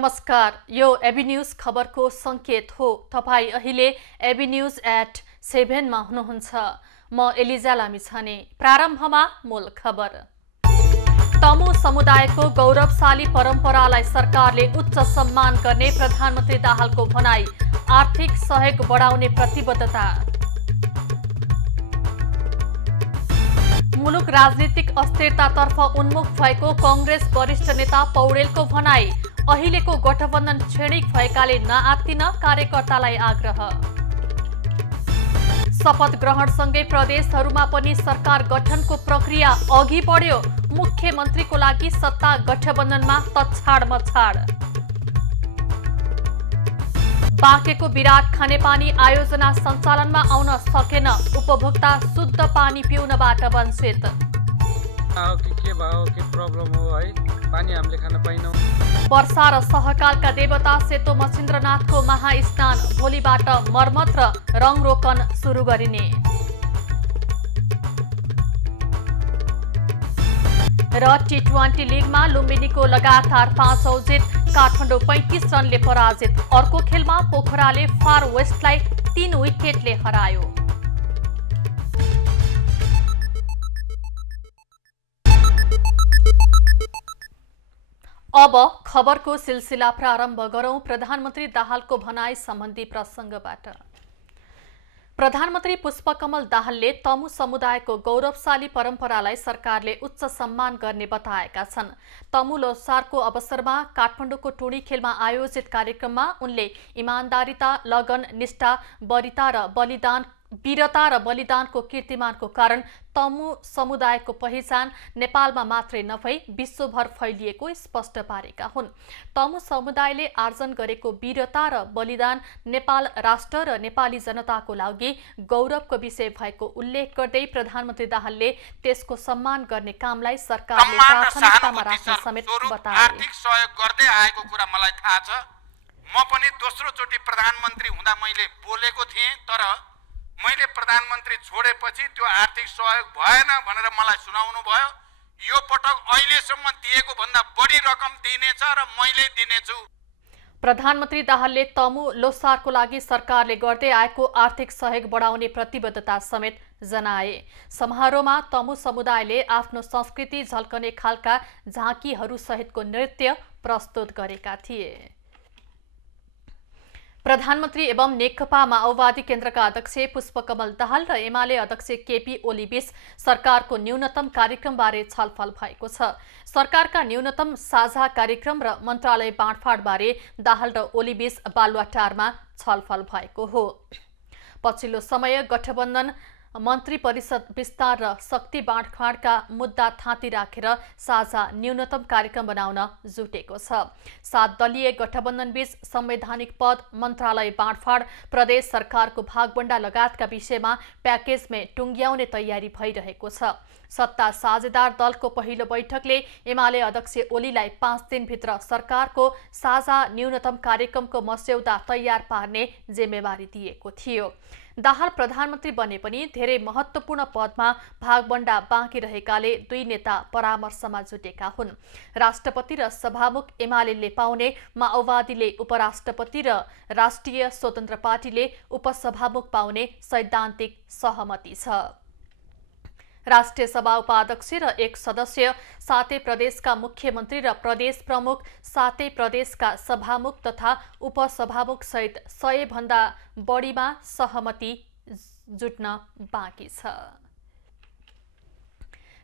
नमस्कार, यो AB news खबरको संकेत हो। तपाई अहिले एबी न्यूज @7 मा हुनुहुन्छ। म एलिजा लामिछाने। प्रारम्भमा मूल खबर। तमु समुदायको गौरवशाली परम्परालाई सरकारले उच्च सम्मान गर्ने प्रधानमन्त्री दाहालको भनाई। आर्थिक सहयोग बढाउने प्रतिबद्धता। मुलुक राजनीतिक अस्थिरतातर्फ उन्मुख भएको कांग्रेस वरिष्ठ नेता पौडेलको भनाई। अहिलेको गठबन्धन क्षणिक भएकाले नआत्तिन कार्यकर्तालाई आग्रह। शपथ ग्रहणसँगै प्रदेशहरूमा पनि सरकार गठनको प्रक्रिया अघि बढ्यो। मुख्यमन्त्रीको लागि सत्ता गठबन्धनमा तछाड मछाड। बाँकेको विराट खानेपानी आयोजना सञ्चालनमा आउन सकेन। उपभोक्ता शुद्ध पानी पिउनबाट वञ्चित। के प्रब्लम हो है, पानी हामीले खान पाइनौं। वर्षा र सहकालका देवता सेतो मच्छिन्द्रनाथको महास्नान। भोलिबाट मर्मत र रङरोकन सुरु गरिने। र टी20 लिगमा लुम्बिनीको लगातार 5औं जित। काठमाडौँ 35 रनले पराजित। अर्को खेलमा पोखराले फार वेस्टलाई 3 विकेटले हरायो। अब खबरको सिलसिला प्रारम्भ गरौं। प्रधानमन्त्री दाहालको भनाई सम्बन्धी प्रसंगबाट। प्रधानमन्त्री पुष्पकमल दाहालले तमु समुदायको गौरवशाली परम्परालाई सरकारले उच्च सम्मान गर्ने बताएका छन्। तमु लोसारको अवसरमा काठमाडौँको टोलीखेलमा आयोजित कार्यक्रममा उनले इमानदारिता, लगन, निष्ठा, वीरता र बलिदानको कीर्तिमानको कारण तमु समुदायको पहिचान नेपालमा मात्रै नभई विश्वभर फैलिएको स्पष्ट पारेका हुन्। तमु समुदायले आर्जन गरेको वीरता र बलिदान नेपाल राष्ट्र र नेपाली जनताको लागि गौरवको विषय भएको उल्लेख गर्दै प्रधानमन्त्री दाहालले त्यसको सम्मान गर्ने कामलाई सरकारले प्राथमिकतामा राख्ने समेत बताए। आर्थिक सहयोग गर्दै आएको कुरा मलाई थाहा छ। म पनि दोस्रो चोटि प्रधानमन्त्री हुँदा मैले बोलेको थिएँ, तर मैले प्रधानमन्त्री छोडेपछि त्यो आर्थिक सहयोग भएन भनेर मलाई सुनाउनु भयो। यो पटक अहिलेसम्म दिएको भन्दा बढी रकम दिनेछ र मैले दिनेछु। प्रधानमन्त्री दाहालले तमु लोसारको लागि सरकारले गर्दै आएको आर्थिक सहयोग बढाउने प्रतिबद्धता समेत जनाए। समारोहमा तमु समुदायले आफ्नो संस्कृति झल्कने खालका झाँकीहरू सहितको नृत्य प्रस्तुत गरेका थिए। प्रधानमन्त्री एवं नेकपा माओवादी केन्द्रका अध्यक्ष पुष्पकमल दाहाल र एमाले अध्यक्ष केपी ओलीबीच सरकारको न्यूनतम कार्यक्रमबारे छलफल भएको छ। सरकारका न्यूनतम साझा कार्यक्रम र मन्त्रालय बाँडफाँडबारे दाहाल र ओलीबीच बालुवाटारमा छलफल भएको हो। पछिल्लो समय गठबन्धन मन्त्री परिषद विस्तार र शक्ति बाँडफाँडका मुद्दा थाँती राखेर साझा न्यूनतम कार्यक्रम बनाउन जुटेको छ। 7 दलीय गठबन्धनबीच संवैधानिक पद, मन्त्रालय बाँडफाँड, प्रदेश सरकारको भागबण्डा लगायतका विषयमा प्याकेजमै टुङ्ग्याउने तयारी भइरहेको छ। सत्ता साझेदार दलको पहिलो बैठकले एमाले अध्यक्ष ओलीलाई 5 दिनभित्र सरकारको साझा न्यूनतम कार्यक्रमको मस्यौदा तयार पार्ने जिम्मेवारी दिएको थियो। दाहाल प्रधानमन्त्री बने पनि धेरै महत्वपूर्ण पदमा भागबण्डा बाँकी रहेकाले दुई नेता परामर्शमा जुटेका हुन्। राष्ट्रपति र सभामुख एमाले पाउने, माओवादीले उपराष्ट्रपति र राष्ट्रिय स्वतन्त्र पार्टीले उपसभामुख पाउने सैद्धान्तिक सहमति छ। राष्ट्रिय सभा उपाध्यक्ष र 1 सदस्य, सातै प्रदेशका मुख्यमन्त्री र प्रदेश प्रमुख, सातै प्रदेशका सभामुख तथा उपसभामुख सहित 100 भन्दा बढीमा सहमति जुट्न बाँकी छ।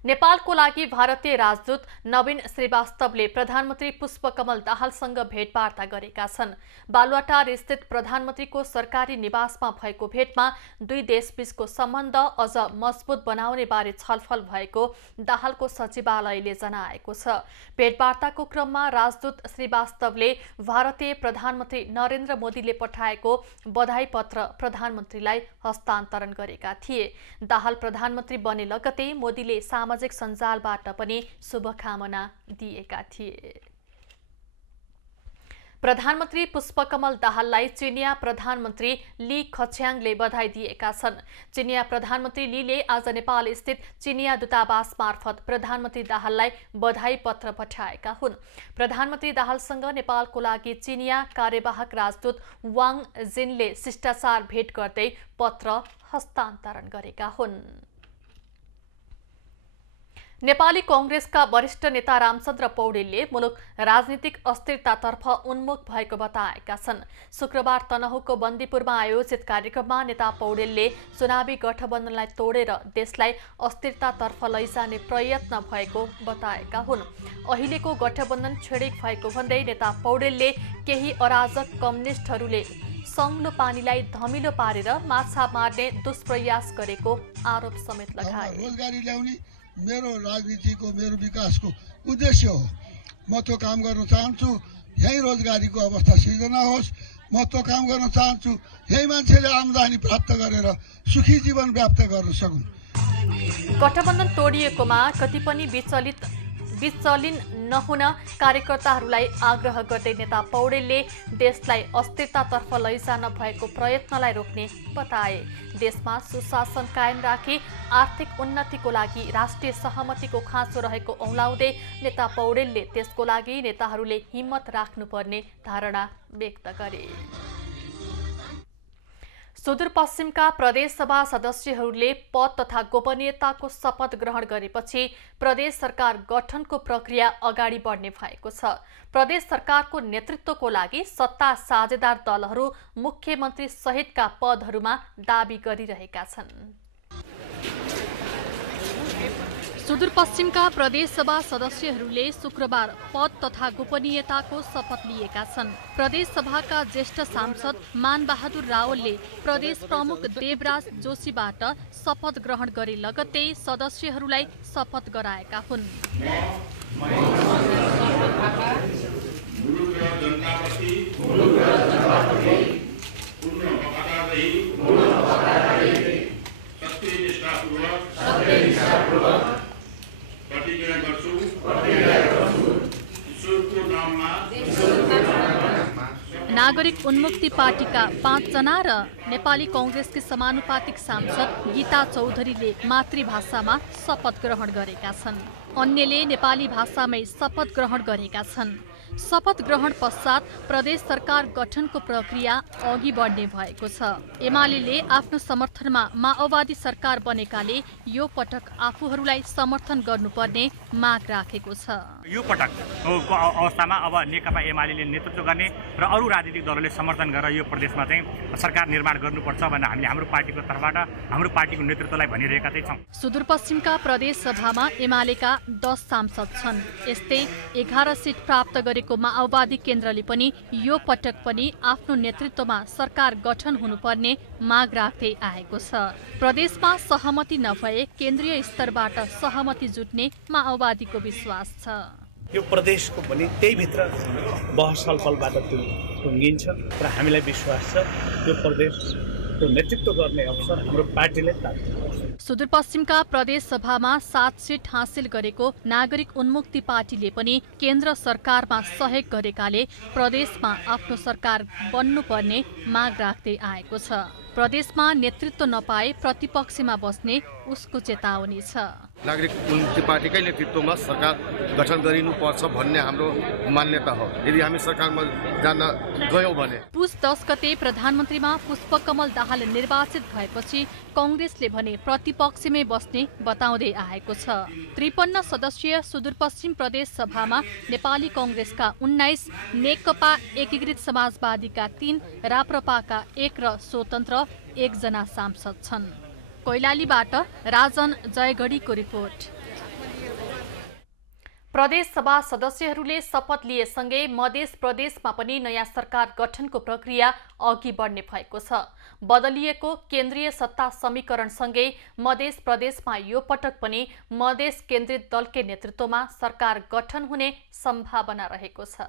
नेपालको लागि भारतीय राजदूत नवीन श्रीवास्तवले प्रधानमन्त्री पुष्पकमल दाहालसँग भेटवार्ता गरेका छन्। बालुवाटार स्थित प्रधानमन्त्रीको सरकारी निवासमा भएको भेटमा दुई देशबीचको सम्बन्ध अझ मजबुत बनाउने बारे छलफल भएको दाहालको सचिवालयले जनाएको छ। भेटवार्ताको क्रममा राजदूत श्रीवास्तवले भारतीय प्रधानमन्त्री नरेन्द्र मोदीले पठाएको बधाई पत्र प्रधानमन्त्रीलाई हस्तान्तरण गरेका थिए। दाहाल प्रधानमन्त्री बने लगतै मोदीले सामाजिक सञ्जालबाट पनि शुभकामना दिएका थिए। प्रधानमन्त्री पुष्पकमल दाहाललाई चिनिया प्रधानमन्त्री ली खछ्याङले बधाई दिएका छन्। चिनिया प्रधानमन्त्री लीले आज नेपाल स्थित चिनिया दूतावास मार्फत प्रधानमन्त्री दाहाललाई बधाई पत्र पठाएका हुन्। प्रधानमन्त्री दाहालसँग नेपालको लागि चिनिया कार्यवाहक राजदूत वाङ जिनले शिष्टाचार भेट गर्दै पत्र हस्तान्तरण गरेका हुन्। नेपाली कांग्रेसका वरिष्ठ नेता रामचन्द्र पौडेलले मुलुक राजनीतिक अस्थिरतातर्फ उन्मुख भएको बताएका छन्। शुक्रबार तनहुको बन्दीपुरमा आयोजित कार्यक्रममा नेता पौडेलले चुनावी गठबन्धनलाई तोडेर देशलाई अस्थिरतातर्फ लैजाने प्रयत्न भएको बताएका हुन्। अहिलेको गठबन्धन क्षणिक भएको भन्दै नेता पौडेलले केही अराजक कम्युनिस्टहरूले सङ्लो पानीलाई धमिलो पारेर माछा मार्ने दुष्प्रयास गरेको आरोप समेत लगाए। मेरो राजनीतिको मेरो विकासको उद्देश्य हो। म त्यो काम गर्न चाहन्छु, यही रोजगारीको अवस्था सिर्जना होस्। म त्यो काम गर्न चाहन्छु, यही मान्छेले आम्दानी प्राप्त गरेर सुखी जीवन व्याप्त गर्न सकुन्। गठबन्धन तोडिएकोमा कति पनि विचलिन नहुन कार्यकर्ताहरूलाई आग्रह गर्दै नेता पौडेलले देशलाई अस्थिरतातर्फ लैजान भएको प्रयत्नलाई रोक्ने बताए। देशमा सुशासन कायम राखी आर्थिक उन्नतिको लागि राष्ट्रिय सहमतिको खाँचो रहेको औँल्याउँदै नेता पौडेलले त्यसको लागि नेताहरूले हिम्मत राख्नुपर्ने धारणा व्यक्त गरे। सुदूरपश्चिमका प्रदेशसभा सदस्यहरूले पद तथा गोपनीयताको शपथ ग्रहण गरेपछि प्रदेश सरकार गठनको प्रक्रिया अगाडि बढ्ने भएको छ। प्रदेश सरकारको नेतृत्वको लागि सत्ता साझेदार दलहरू मुख्यमन्त्री सहितका पदहरूमा दाबी गरिरहेका छन्। सुदूरपश्चिमका प्रदेशसभा सदस्यहरूले शुक्रबार पद तथा गोपनीयताको शपथ लिएका छन्। प्रदेशसभाका ज्येष्ठ सांसद मानबहादुर रावलले प्रदेश प्रमुख देवराज जोशीबाट शपथ ग्रहण गरे लगत्तै सदस्यहरूलाई शपथ गराएका हुन्। नागरिक उन्मुक्ति पार्टीका 5 जना र नेपाली कांग्रेसकी समानुपातिक सांसद गीता चौधरीले मातृभाषामा शपथ ग्रहण गरेका छन्। अन्यले नेपाली भाषामै शपथ ग्रहण गरेका छन्। शपथ ग्रहण पश्चात प्रदेश सरकार गठनको प्रक्रिया अघि बढ्ने भएको छ। एमाले आफ्नो समर्थनमा माओवादी सरकार बनेकाले यो पटक आफूहरूलाई समर्थन गर्नुपर्ने माग राखेको छ। यो पटकको अवस्थामा अब नेकपा एमाले नेतृत्व गर्ने र अरू राजनीतिक दलहरूले समर्थन गरेर यो प्रदेशमा चाहिँ सरकार निर्माण गर्नुपर्छ भनेर हामीले हाम्रो पार्टीको तर्फबाट हाम्रो पार्टीको नेतृत्वलाई भनिरहेका छौँ। सुदूरपश्चिमका प्रदेश सभामा एमालेका 10 सांसद छन्। यस्तै 11 सिट प्राप्त गरेको माओवादी केन्द्रले पनि यो पटक पनि आफ्नो नेतृत्वमा सरकार गठन हुनुपर्ने माग राख्दै आएको छ। प्रदेशमा सहमति नभए केन्द्रीय स्तरबाट सहमति जुट्ने माओवादीको विश्वास छ। यो प्रदेशको पनि त्यही भित्र बहस छलफलबाट टुङ्गिन्छ र हामीलाई विश्वास छ यो प्रदेशको नेतृत्व गर्ने अवसर हाम्रो पार्टीले प्राप्त। सुदूरपश्चिमका प्रदेश सभामा 7 सिट हासिल गरेको नागरिक उन्मुक्ति पार्टीले पनि केन्द्र सरकारमा सहयोग गरेकाले प्रदेशमा आफ्नो सरकार बन्नुपर्ने माग राख्दै आएको छ। प्रदेशमा नेतृत्व नपाए प्रतिपक्षमा बस्ने उसको चेतावनी छ। नागरिक उन्मुक्ति पार्टीकै नेतृत्वमा सरकार गठन गरिनुपर्छ भन्ने हाम्रो मान्यता हो। यदि हामी सरकारमा जान गयौँ भने पुस 10 गते प्रधानमन्त्रीमा पुष्पकमल दाहाल निर्वाचित भएपछि कांग्रेसले भने प्रतिपक्षमै बस्ने बताउँदै आएको छ। 53 सदस्यीय सुदूरपश्चिम प्रदेश सभामा नेपाली कांग्रेसका 19, नेकपा एकीकृत समाजवादीका 3, राप्रपाका 1 र स्वतन्त्र 1 जना सांसद छन्। कैलालीबाट राजन जयगढीको रिपोर्ट। प्रदेश सभा सदस्यहरूले शपथ लिएसँगै मध्य प्रदेशमा पनि नयाँ सरकार गठनको प्रक्रिया अघि बढ्ने भएको छ। बदलिएको केन्द्रीय सत्ता समीकरणसँगै मध्य प्रदेशमा यो पटक पनि मधेस केन्द्रित दलकै नेतृत्वमा सरकार गठन हुने सम्भावना रहेको छ।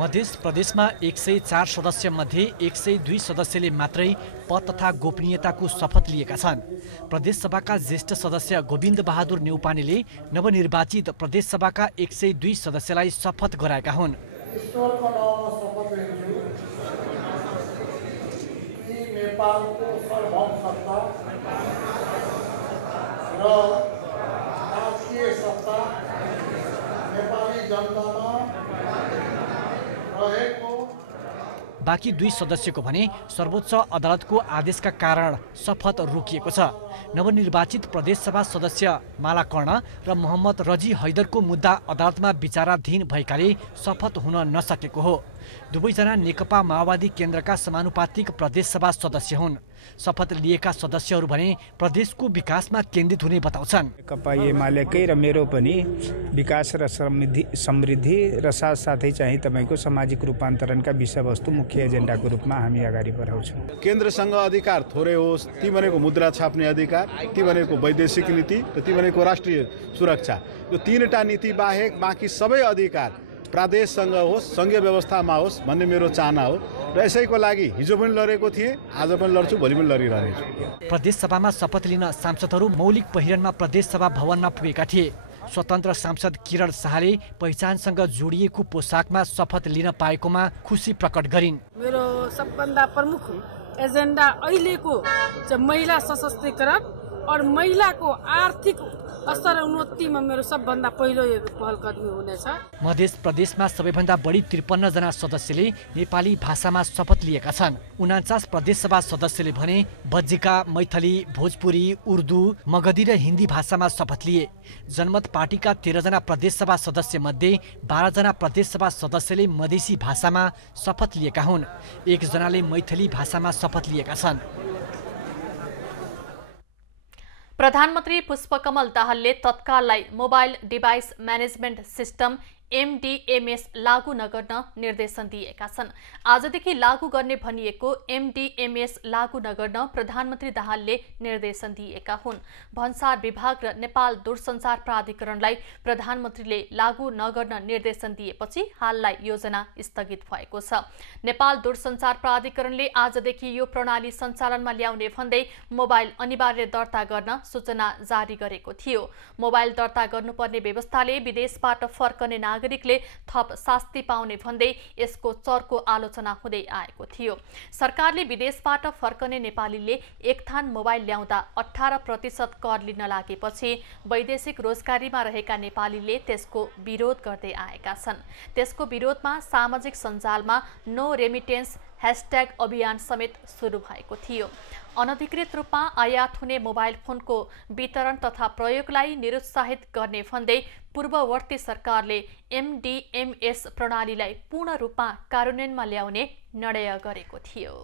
मध्य प्रदेशमा 104 सदस्य मध्ये 102 सदस्यले मात्रै पद तथा गोपनीयताको शपथ लिएका छन्। प्रदेशसभाका ज्येष्ठ सदस्य गोविन्द बहादुर न्यौपानेले नवनिर्वाचित प्रदेशसभाका 102 सदस्यलाई शपथ गराएका हुन्। नेपालको सार्वभौम सत्ता र राष्ट्रिय सत्ता नेपाली जनतामा रहेको। बाँकी 2 सदस्यको भने सर्वोच्च अदालतको आदेशका कारण शपथ रोकिएको छ। नवनिर्वाचित प्रदेशसभा सदस्य माला कर्ण र मोहम्मद रजी हैदरको मुद्दा अदालतमा विचाराधीन भएकाले शपथ हुन नसकेको हो। दुवैजना नेकपा माओवादी केन्द्रका समानुपातिक प्रदेशसभा सदस्य हुन्। शपथ लिएका सदस्यहरू भने प्रदेशको विकासमा केन्द्रित हुने बताउँछन्। नेकपा एमालेकै र मेरो पनि विकास र समृद्धि र साथसाथै चाहिँ तपाईको सामाजिक रूपान्तरणका विषयवस्तु मुख्य एजेन्डाको रूपमा हामी अगाडि बढाउँछौँ। केन्द्रसँग अधिकार थोरै होस्, ती भनेको मुद्रा छाप्ने अधिकार, ती भनेको वैदेशिक नीति र ती भनेको राष्ट्रिय सुरक्षा, यो 3टा नीति बाहेक बाँकी सबै अधिकार प्रदेशसँग होस्, संघीय व्यवस्थामा होस् भन्ने मेरो चाहना हो र यसैको लागि हिजो पनि लडेको थिएँ, आज पनि लड्छु, भोलि पनि लडिरहनेछु। प्रदेशसभामा शपथ लिन सांसदहरू मौलिक पहिरनमा प्रदेशसभा भवनमा पुगेका थिए। स्वतन्त्र सांसद किरण शाहले पहिचानसँग जोडिएको पोसाकमा शपथ लिन पाएकोमा खुसी प्रकट गरिन्। मेरो सबभन्दा प्रमुख एजेन्डा अहिलेको महिला सशक्तिकरण और महिलाको आर्थिक अस्तर उन्नतिमा मेरो सबभन्दा पहिलो पहलकदमी हुनेछ। मध्य प्रदेशमा सबैभन्दा बढी 53 जना सदस्यले नेपाली भाषामा शपथ लिएका छन्। 49 प्रदेशसभा सदस्यले भने बज्जिका, मैथली, भोजपुरी, उर्दू, मगधी र हिन्दी भाषामा शपथ लिए। जनमत पार्टीका 13 जना प्रदेशसभा सदस्य मध्ये 12 जना प्रदेशसभा सदस्यले मधेसी भाषामा शपथ लिएका हुन्। 1 जनाले मैथली भाषामा शपथ लिएका छन्। प्रधानमन्त्री पुष्पकमल दाहालले तत्काललाई mobile device management system MDMS लागू नगर्न निर्देशन दिएका छन्। आजदेखि लागू गर्ने भनिएको MDMS लागू नगर्न प्रधानमन्त्री दाहालले निर्देशन दिएका हुन्। भन्सार विभाग र नेपाल दूरसञ्चार प्राधिकरणलाई प्रधानमन्त्रीले लागू नगर्न निर्देशन दिएपछि हाललाई योजना स्थगित भएको छ। नेपाल दूरसञ्चार प्राधिकरणले आजदेखि यो प्रणाली सञ्चालनमा ल्याउने भन्दै मोबाइल अनिवार्य दर्ता गर्न सूचना जारी गरेको थियो। मोबाइल दर्ता गर्नुपर्ने व्यवस्थाले विदेशबाट फर्कने नागरिकले थप शास्ति पाउने भन्दै यसको चर्को आलोचना हुँदै आएको थियो। सरकारले विदेशबाट फर्कने नेपालीले एक थान मोबाइल ल्याउँदा 18% कर लिन लागेपछि वैदेशिक रोजगारीमा रहेका नेपालीले त्यसको विरोध गर्दै आएका छन्। त्यसको विरोधमा सामाजिक सञ्जालमा नो रेमिटेन्स # अभियान समेत सुरु भएको थियो। अनधिकृत रूपमा आयात हुने मोबाइल फोनको वितरण तथा प्रयोगलाई निरुत्साहित गर्ने भन्दै पूर्ववर्ती सरकारले MDMS प्रणालीलाई पूर्ण रूपमा कार्यान्वयनमा ल्याउने निर्णय गरेको थियो।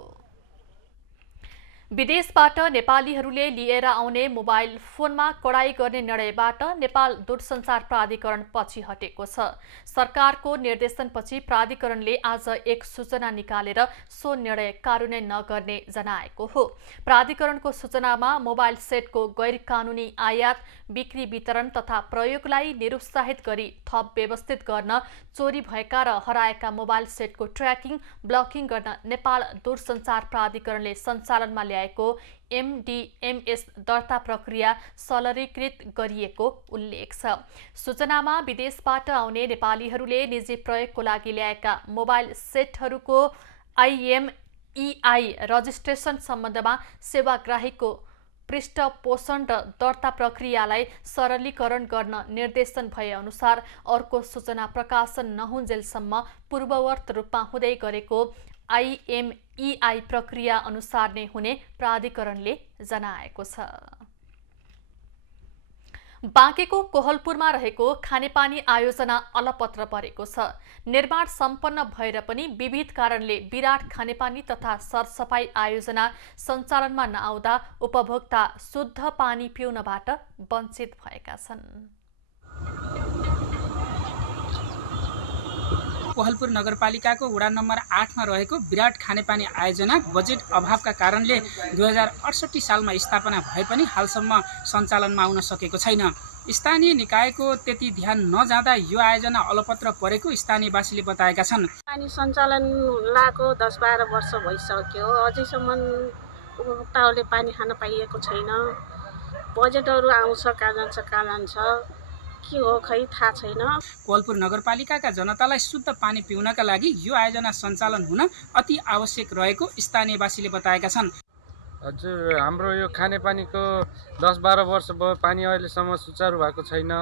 विदेशबाट नेपालीहरूले लिएर आउने मोबाइल फोनमा कडाई गर्ने निर्णयबाट नेपाल दूरसञ्चार प्राधिकरण पछि हटेको छ। सरकारको निर्देशनपछि प्राधिकरणले आज एक सूचना निकालेर सो निर्णय कार्यान्वयन नगर्ने जनाएको हो। प्राधिकरणको सूचनामा मोबाइल सेटको गैर कानूनी आयात, बिक्री, वितरण तथा प्रयोगलाई निरुत्साहित गरी थप व्यवस्थित गर्न, चोरी भएका र हराएका मोबाइल सेटको ट्र्याकिङ, ब्लकिङ गर्न नेपाल दूरसञ्चार प्राधिकरणले सञ्चालनमा ल्याएको MDMS दर्ता प्रक्रिया सरलीकृत गरिएको उल्लेख छ। सूचनामा विदेशबाट आउने नेपालीहरूले निजी प्रयोगको लागि ल्याएका मोबाइल सेटहरूको IMEI रजिस्ट्रेसन सम्बन्धमा सेवाग्राहीको पृष्ठपोषण र दर्ता प्रक्रियालाई सरलीकरण गर्न निर्देशन भए अनुसार अर्को सूचना प्रकाशन नहुन्जेलसम्म पूर्ववत रूपमा हुँदै गरेको IMEI प्रक्रिया अनुसार नै हुने प्राधिकरणले जनाएको छ। बाँकेको कोहलपुरमा रहेको खानेपानी आयोजना अलपत्र परेको छ। निर्माण सम्पन्न भएर पनि विविध कारणले विराट खानेपानी तथा सरसफाई आयोजना सञ्चालनमा नआउँदा उपभोक्ता शुद्ध पानी पिउनबाट वञ्चित भएका छन्। कोहलपुर नगरपालिकाको वडा नम्बर 8 मा रहेको विराट खानेपानी आयोजना बजेट अभावका कारणले 2068 सालमा स्थापना भए पनि हालसम्म सञ्चालनमा आउन सकेको छैन। स्थानीय निकायको त्यति ध्यान नजाँदा यो आयोजना अलपत्र परेको स्थानीयवासीले बताएका छन्। पानी सञ्चालन लागेको 10-12 वर्ष भइसक्यो, अझैसम्म उपभोक्ताहरूले पानी खान पाइएको छैन। बजेटहरू आउँछ कहाँ जान्छ के हो खै थाहा छैन। कोवलपुर नगरपालिकाका जनतालाई शुद्ध पानी पिउनका लागि यो आयोजना सञ्चालन हुन अति आवश्यक रहेको स्थानीयवासीले बताएका छन्। हजुर, हाम्रो यो खानेपानीको 10-12 वर्ष भयो, पानी अहिलेसम्म सुचारू भएको छैन।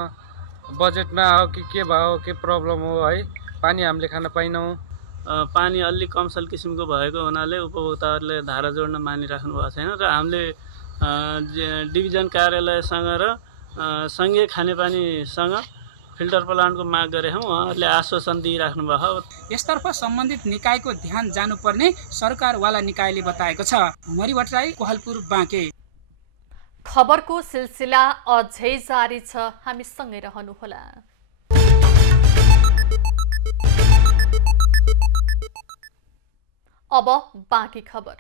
बजेटमा हो कि के भयो, के प्रब्लम हो है, पानी हामीले खान पाइनौँ। पानी अलि कमसल किसिमको भएको हुनाले उपभोक्ताहरूले धारा जोड्न मानिराख्नु भएको छैन र हामीले डिभिजन कार्यालयसँग र सङ्घीय खानेपानीसँग फिल्टर प्लान्टको माग गरेछौँ। उहाँहरूले आश्वासन दिइराख्नु भएको। यसतर्फ सम्बन्धित निकायको ध्यान जानुपर्ने सरकारवाला निकायले बताएको छ। हुमरी भट्टराई, कोहलपुर, बाँके। खबरको सिलसिला अझै जारी छ, हामीसँगै रहनुहोला। अब बाँकी खबर।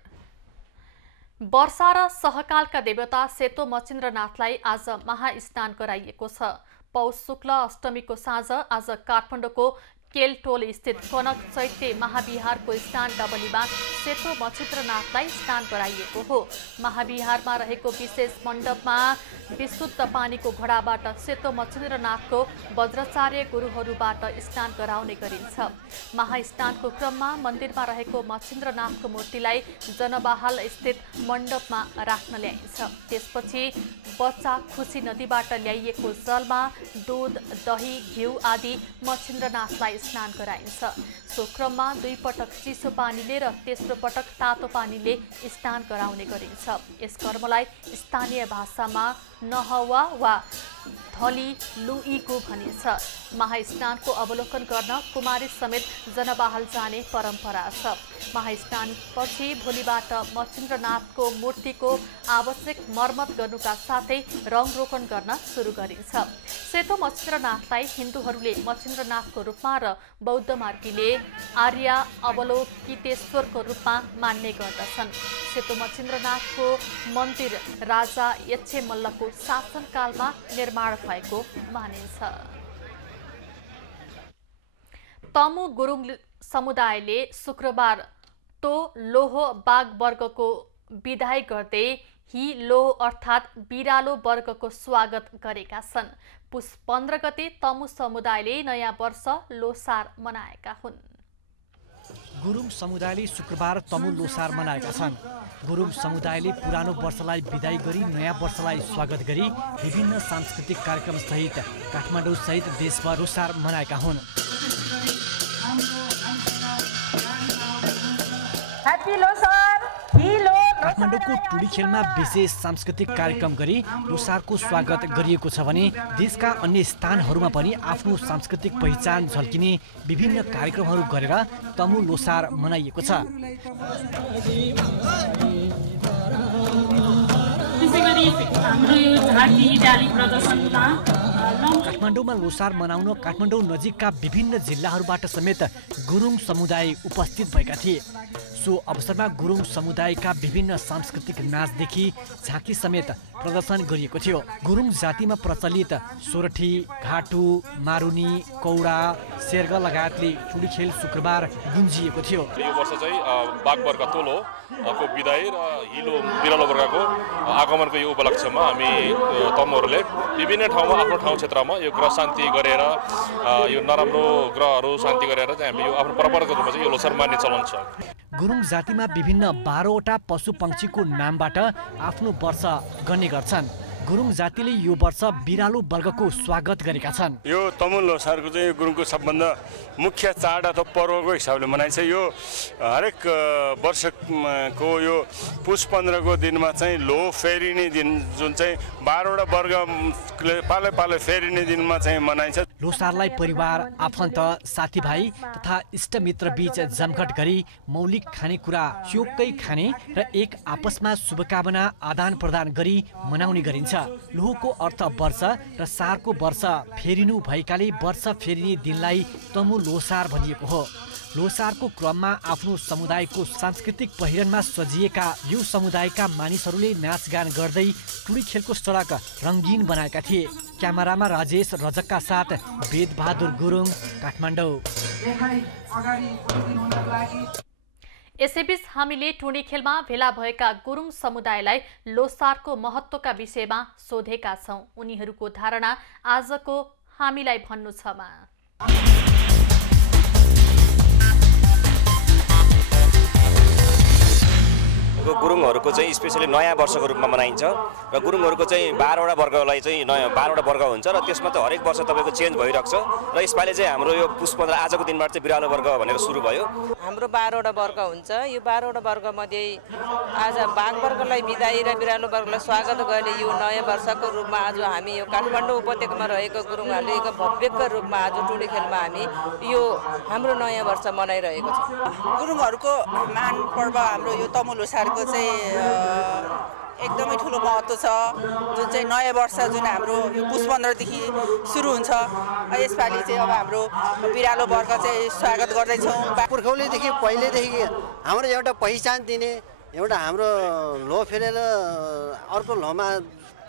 वर्षा र सहकालका देवता सेतो मचिन्द्रनाथलाई आज महास्नान गराइएको छ। पौष शुक्ल अष्टमीको साँझ आज काठमाडौँको केलटोल स्थित कनक चैत्य महाविहारको स्नान डबलीमा सेतो मचिन्द्रनाथलाई स्नान गराइएको हो। महाविहारमा रहेको विशेष मण्डपमा विशुद्ध पानीको घोडाबाट सेतो मचिन्द्रनाथको वज्राचार्य गुरुहरूबाट स्नान गराउने गरिन्छ। महास्नानको क्रममा मन्दिरमा रहेको मचिन्द्रनाथको मूर्तिलाई जनवाहल स्थित मण्डपमा राख्न ल्याइन्छ। त्यसपछि बच्चा खुसी नदीबाट ल्याइएको जलमा दूध, दही, घिउ आदि मचिन्द्रनाथलाई स्नान गराइन्छ। सो क्रममा 2 पटक चिसो पानीले र तेस्रो पटक तातो पानीले स्नान गराउने गरिन्छ। यस कर्मलाई स्थानीय भाषामा नहवा वा धली लुईको भनिन्छ। महास्नानको अवलोकन गर्न कुमारी समेत जनवाहल जाने परम्परा छ। महास्नानपछि भोलिबाट मचिन्द्रनाथको मूर्तिको आवश्यक मर्मत गर्नुका साथै रङरोगन गर्न सुरु गरिन्छ। सेतो मचिन्द्रनाथलाई हिन्दूहरूले मचिन्द्रनाथको रूपमा र बौद्ध मार्गीले आर्य अवलोकितेश्वरको रूपमा मान्ने गर्दछन्। सेतो मचिन्द्रनाथको मन्दिर राजा यच्छेमल्लको शासनकालमा निर्माण भएको मानिन्छ। तमु गुरुङ समुदायले शुक्रबार तो लोह बाघ वर्गको विदाई गर्दै हि लोह अर्थात् बिरालो वर्गको स्वागत गरेका छन्। पुष 15 गते तमु समुदायले नयाँ वर्ष लोसार मनाएका हुन्। गुरुङ समुदायले शुक्रबार तमु लोसार मनाएका छन्। गुरुङ समुदायले पुरानो वर्षलाई विदाई गरी नयाँ वर्षलाई स्वागत गरी विभिन्न सांस्कृतिक कार्यक्रम सहित काठमाडौँ सहित देशभर लोसार मनाएका हुन्। काठमाडौँको टुडीखेलमा विशेष सांस्कृतिक कार्यक्रम गरी लोसारको स्वागत गरिएको छ भने देशका अन्य स्थानहरूमा पनि आफ्नो सांस्कृतिक पहिचान झल्किने विभिन्न कार्यक्रमहरू गरेर तमु लोसार मनाइएको छ। काठमाडौँमा लोसार मनाउन काठमाडौँ नजिकका विभिन्न जिल्लाहरूबाट समेत गुरुङ समुदाय उपस्थित भएका थिए। सो अवसरमा गुरुङ समुदायका विभिन्न सांस्कृतिक नाचदेखि झाँकी समेत प्रदर्शन गरिएको थियो। गुरुङ जातिमा प्रचलित सोरठी, घाटु, मारुनी, कौडा, शेर्ग लगायतले टुडीखेल शुक्रबार गुन्जिएको थियो। यो वर्ष चाहिँ बाघ वर्ग तोलो को विदाई र हिलो बिरालो वर्गको आगमनको यो उपलक्ष्यमा हामी तमुहरूले विभिन्न ठाउँमा आफ्नो ठाउँ क्षेत्रमा यो ग्रह शान्ति गरेर यो नराम्रो ग्रहहरू शान्ति गरेर चाहिँ हामी यो आफ्नो परम्परागत रूपमा चाहिँ यो लोसार मान्ने चलन छ। गुरुङ जातिमा विभिन्न 12वटा पशु पंक्षीको नामबाट आफ्नो वर्ष गर्ने गर्छन्। गुरुङ जातिले यो वर्ष बिरालो वर्गको स्वागत गरेका छन्। यो तमु लोसारको चाहिँ गुरुङको सबभन्दा मुख्य चाड अथवा पर्वको हिसाबले मनाइन्छ। यो हरेक वर्षको यो पुष 15 को दिनमा चाहिँ लो फेरिने दिन जुन चाहिँ 12वटा वर्गले पालै पालै फेरिने दिनमा चाहिँ मनाइन्छ। लोसारलाई परिवार, आफन्त, साथीभाइ तथा इष्टमित्र बीच जमघट गरी मौलिक खानेकुरा चोक्कै खाने र एक आपसमा शुभकामना आदान प्रदान गरी मनाउने गरिन्छ। लोहको अर्थ वर्ष र सारको वर्ष फेरिनु भएकाले वर्ष फेरिने दिनलाई तमु लोसार भनिएको हो। लोसारको क्रममा आफ्नो समुदायको सांस्कृतिक पहिरनमा सजिएका यो समुदायका मानिसहरूले नाचगान गर्दै टुडी खेलको सडक रङ्गीन बनाएका थिए। क्यामेरामा राजेश रजकका साथ वेदबहादुर गुरुङ, काठमाडौँ। यसैबीच हामीले टुडी खेलमा भेला भएका गुरुङ समुदायलाई लोसारको महत्त्वका विषयमा सोधेका छौं। उनीहरूको धारणा आजको हामीलाई भन्नु छमा। गुरुङहरूको चाहिँ स्पेसली नयाँ वर्षको रूपमा मनाइन्छ र गुरुङहरूको चाहिँ 12वटा वर्गलाई चाहिँ नयाँ 12वटा वर्ग हुन्छ र त्यसमा त हरेक वर्ष तपाईँको चेन्ज भइरहेको छ र यसपालि चाहिँ हाम्रो यो पुष 15 आजको दिनबाट चाहिँ बिरालो वर्ग भनेर सुरु भयो। हाम्रो 12वटा वर्ग हुन्छ। यो 12वटा वर्गमध्ये आज बाघ वर्गलाई बिदाई र बिरालो वर्गलाई स्वागत गर्ने यो नयाँ वर्षको रूपमा आज हामी यो काठमाडौँ उपत्यकामा रहेको गुरुङहरूले एक भव्यको रूपमा आज टुडी खेलमा हामी यो हाम्रो नयाँ वर्ष मनाइरहेको छ। गुरुङहरूको महान पर्व हाम्रो यो तमु लोसार चाहिँ एकदमै ठुलो महत्त्व छ, जुन चाहिँ नयाँ वर्ष जुन हाम्रो यो पुष 15 देखि सुरु हुन्छ। यसपालि चाहिँ अब हाम्रो बिरालो वर्ग चाहिँ स्वागत गर्दैछौँ। पुर्खौलीदेखि पहिलेदेखि हाम्रो एउटा पहिचान दिने, एउटा हाम्रो लो फेरेर अर्को लोमा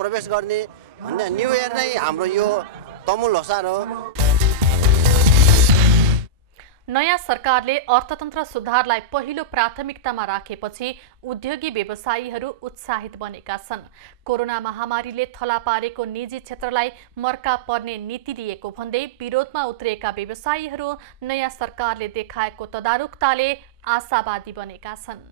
प्रवेश गर्ने भन्ने न्यू इयर नै हाम्रो यो तमु लोसार हो। नयाँ सरकारले अर्थतन्त्र सुधारलाई पहिलो प्राथमिकतामा राखेपछि उद्योगी व्यवसायीहरू उत्साहित बनेका छन्। कोरोना महामारीले थला पारेको निजी क्षेत्रलाई मर्का पर्ने नीति लिएको भन्दै विरोधमा उत्रिएका व्यवसायीहरू नयाँ सरकारले देखाएको तदारुकताले आशावादी बनेका छन्।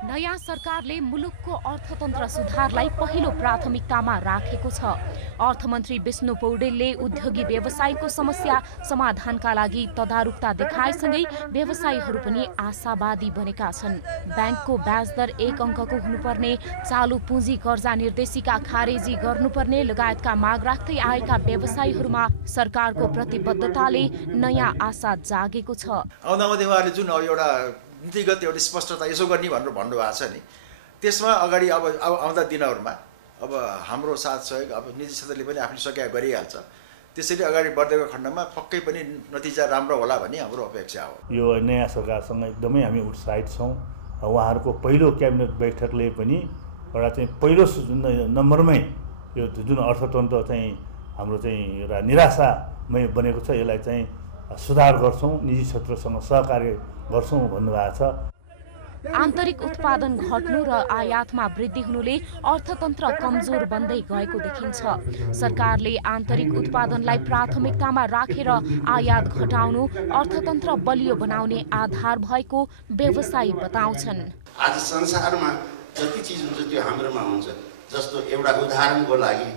नयाँ सरकारले मुलुकको अर्थतन्त्र सुधारलाई पहिलो प्राथमिकतामा राखेको छ। अर्थमन्त्री विष्णु पौडेलले उद्योगी व्यवसायको समस्या समाधानका लागि तदारुकता देखाएसँगै व्यवसायीहरू पनि आशावादी बनेका छन्। ब्याङ्कको ब्याज दर 1 अङ्कको हुनुपर्ने, चालु पुँजी कर्जा निर्देशिका खारेजी गर्नुपर्ने लगायतका माग राख्दै आएका व्यवसायीहरूमा सरकारको प्रतिबद्धताले नयाँ आशा जागेको छ। आउँदाउँदै जुन एउटा नीतिगत एउटा स्पष्टता यसो गर्ने भनेर भन्नुभएको छ नि, त्यसमा अगाडि अब आउँदा दिनहरूमा अब हाम्रो साथ सहयोग अब निजी क्षेत्रले पनि आफूले सकेका गरिहाल्छ। त्यसैले अगाडि बढ्दैको खण्डमा पक्कै पनि नतिजा राम्रो होला भन्ने हाम्रो अपेक्षा हो। यो नयाँ सरकारसँग एकदमै हामी उत्साहित छौँ। उहाँहरूको पहिलो क्याबिनेट बैठकले पनि एउटा चाहिँ पहिलो नम्बरमै यो जुन अर्थतन्त्र चाहिँ हाम्रो चाहिँ एउटा निराशामय बनेको छ, यसलाई चाहिँ सुधार गर्छौँ, निजी क्षेत्रसँग सहकार्य गर्छौँ भन्नुभएको छ। आन्तरिक उत्पादन घट्नु र आयातमा वृद्धि हुनुले अर्थतन्त्र कमजोर बन्दै गएको देखिन्छ। सरकारले आन्तरिक उत्पादनलाई प्राथमिकतामा राखेर आयात घटाउनु अर्थतन्त्र बलियो बनाउने आधार भएको व्यवसायी बताउँछन्। आज संसारमा जति चिज हुन्छ त्यो हाम्रोमा हुन्छ। जस्तो एउटा उदाहरणको लागि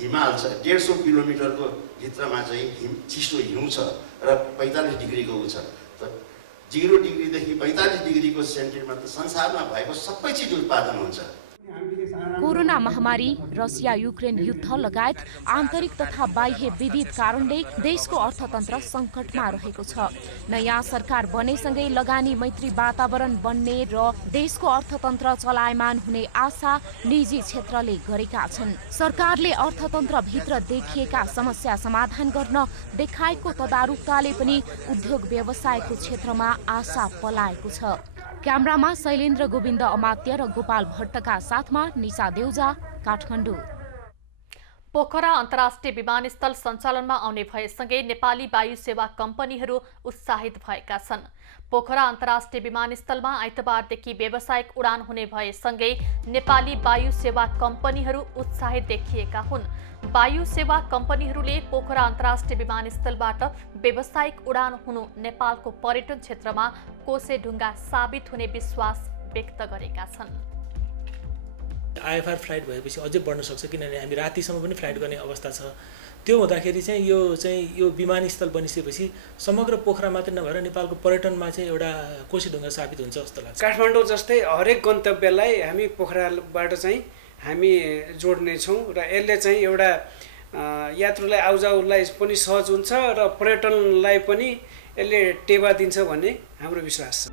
हिमाल छ, 150 किलोमिटरको भित्रमा चाहिँ चिसो हिउँ छ र 45 डिग्रीको ऊ छ। 0 डिग्रीदेखि 45 डिग्रीको सेन्टिग्रेडमा त संसारमा भएको सबै चिज उत्पादन हुन्छ। कोरोना महामारी, रसिया युक्रेन युद्ध लगायत आन्तरिक तथा बाह्य विविध कारणले देशको अर्थतन्त्र सङ्कटमा रहेको छ। नयाँ सरकार बनेसँगै लगानी मैत्री वातावरण बन्ने र देशको अर्थतन्त्र चलायमान हुने आशा निजी क्षेत्रले गरेका छन्। सरकारले अर्थतन्त्रभित्र देखिएका समस्या समाधान गर्न देखाएको तदारुकताले पनि उद्योग व्यवसायको क्षेत्रमा आशा पलाएको छ। क्यामेरामा शैलेन्द्र गोविन्द अमात्य र गोपाल भट्टका साथमा निशा देउजा, काठमाडौँ। पोखरा अन्तर्राष्ट्रिय विमानस्थल सञ्चालनमा आउने भएसँगै नेपाली वायु सेवा कम्पनीहरू उत्साहित भएका छन्। पोखरा अन्तर्राष्ट्रिय विमानस्थलमा आइतबारदेखि व्यावसायिक उडान हुने भएसँगै नेपाली वायु सेवा कम्पनीहरू उत्साहित देखिएका हुन्। वायु सेवा कम्पनीहरूले पोखरा अन्तर्राष्ट्रिय विमानस्थलबाट व्यावसायिक उडान हुनु नेपालको पर्यटन क्षेत्रमा कोसेढुङ्गा साबित हुने विश्वास व्यक्त गरेका छन्। आइएफआर फ्लाइट भएपछि अझै बढ्न सक्छ, किनभने हामी रातिसम्म पनि फ्लाइट गर्ने अवस्था छ। त्यो हुँदाखेरि चाहिँ यो विमानस्थल बनिसकेपछि समग्र पोखरा मात्रै नभएर नेपालको पर्यटनमा चाहिँ एउटा कोसेढुङ्गा साबित हुन्छ जस्तो लाग्छ। काठमाडौँ जस्तै हरेक गन्तव्यलाई हामी पोखराबाट चाहिँ हामी जोड्नेछौँ र यसले चाहिँ एउटा यात्रुलाई आउजाउलाई पनि सहज हुन्छ र पर्यटनलाई पनि यसले टेवा दिन्छ भन्ने हाम्रो विश्वास छ।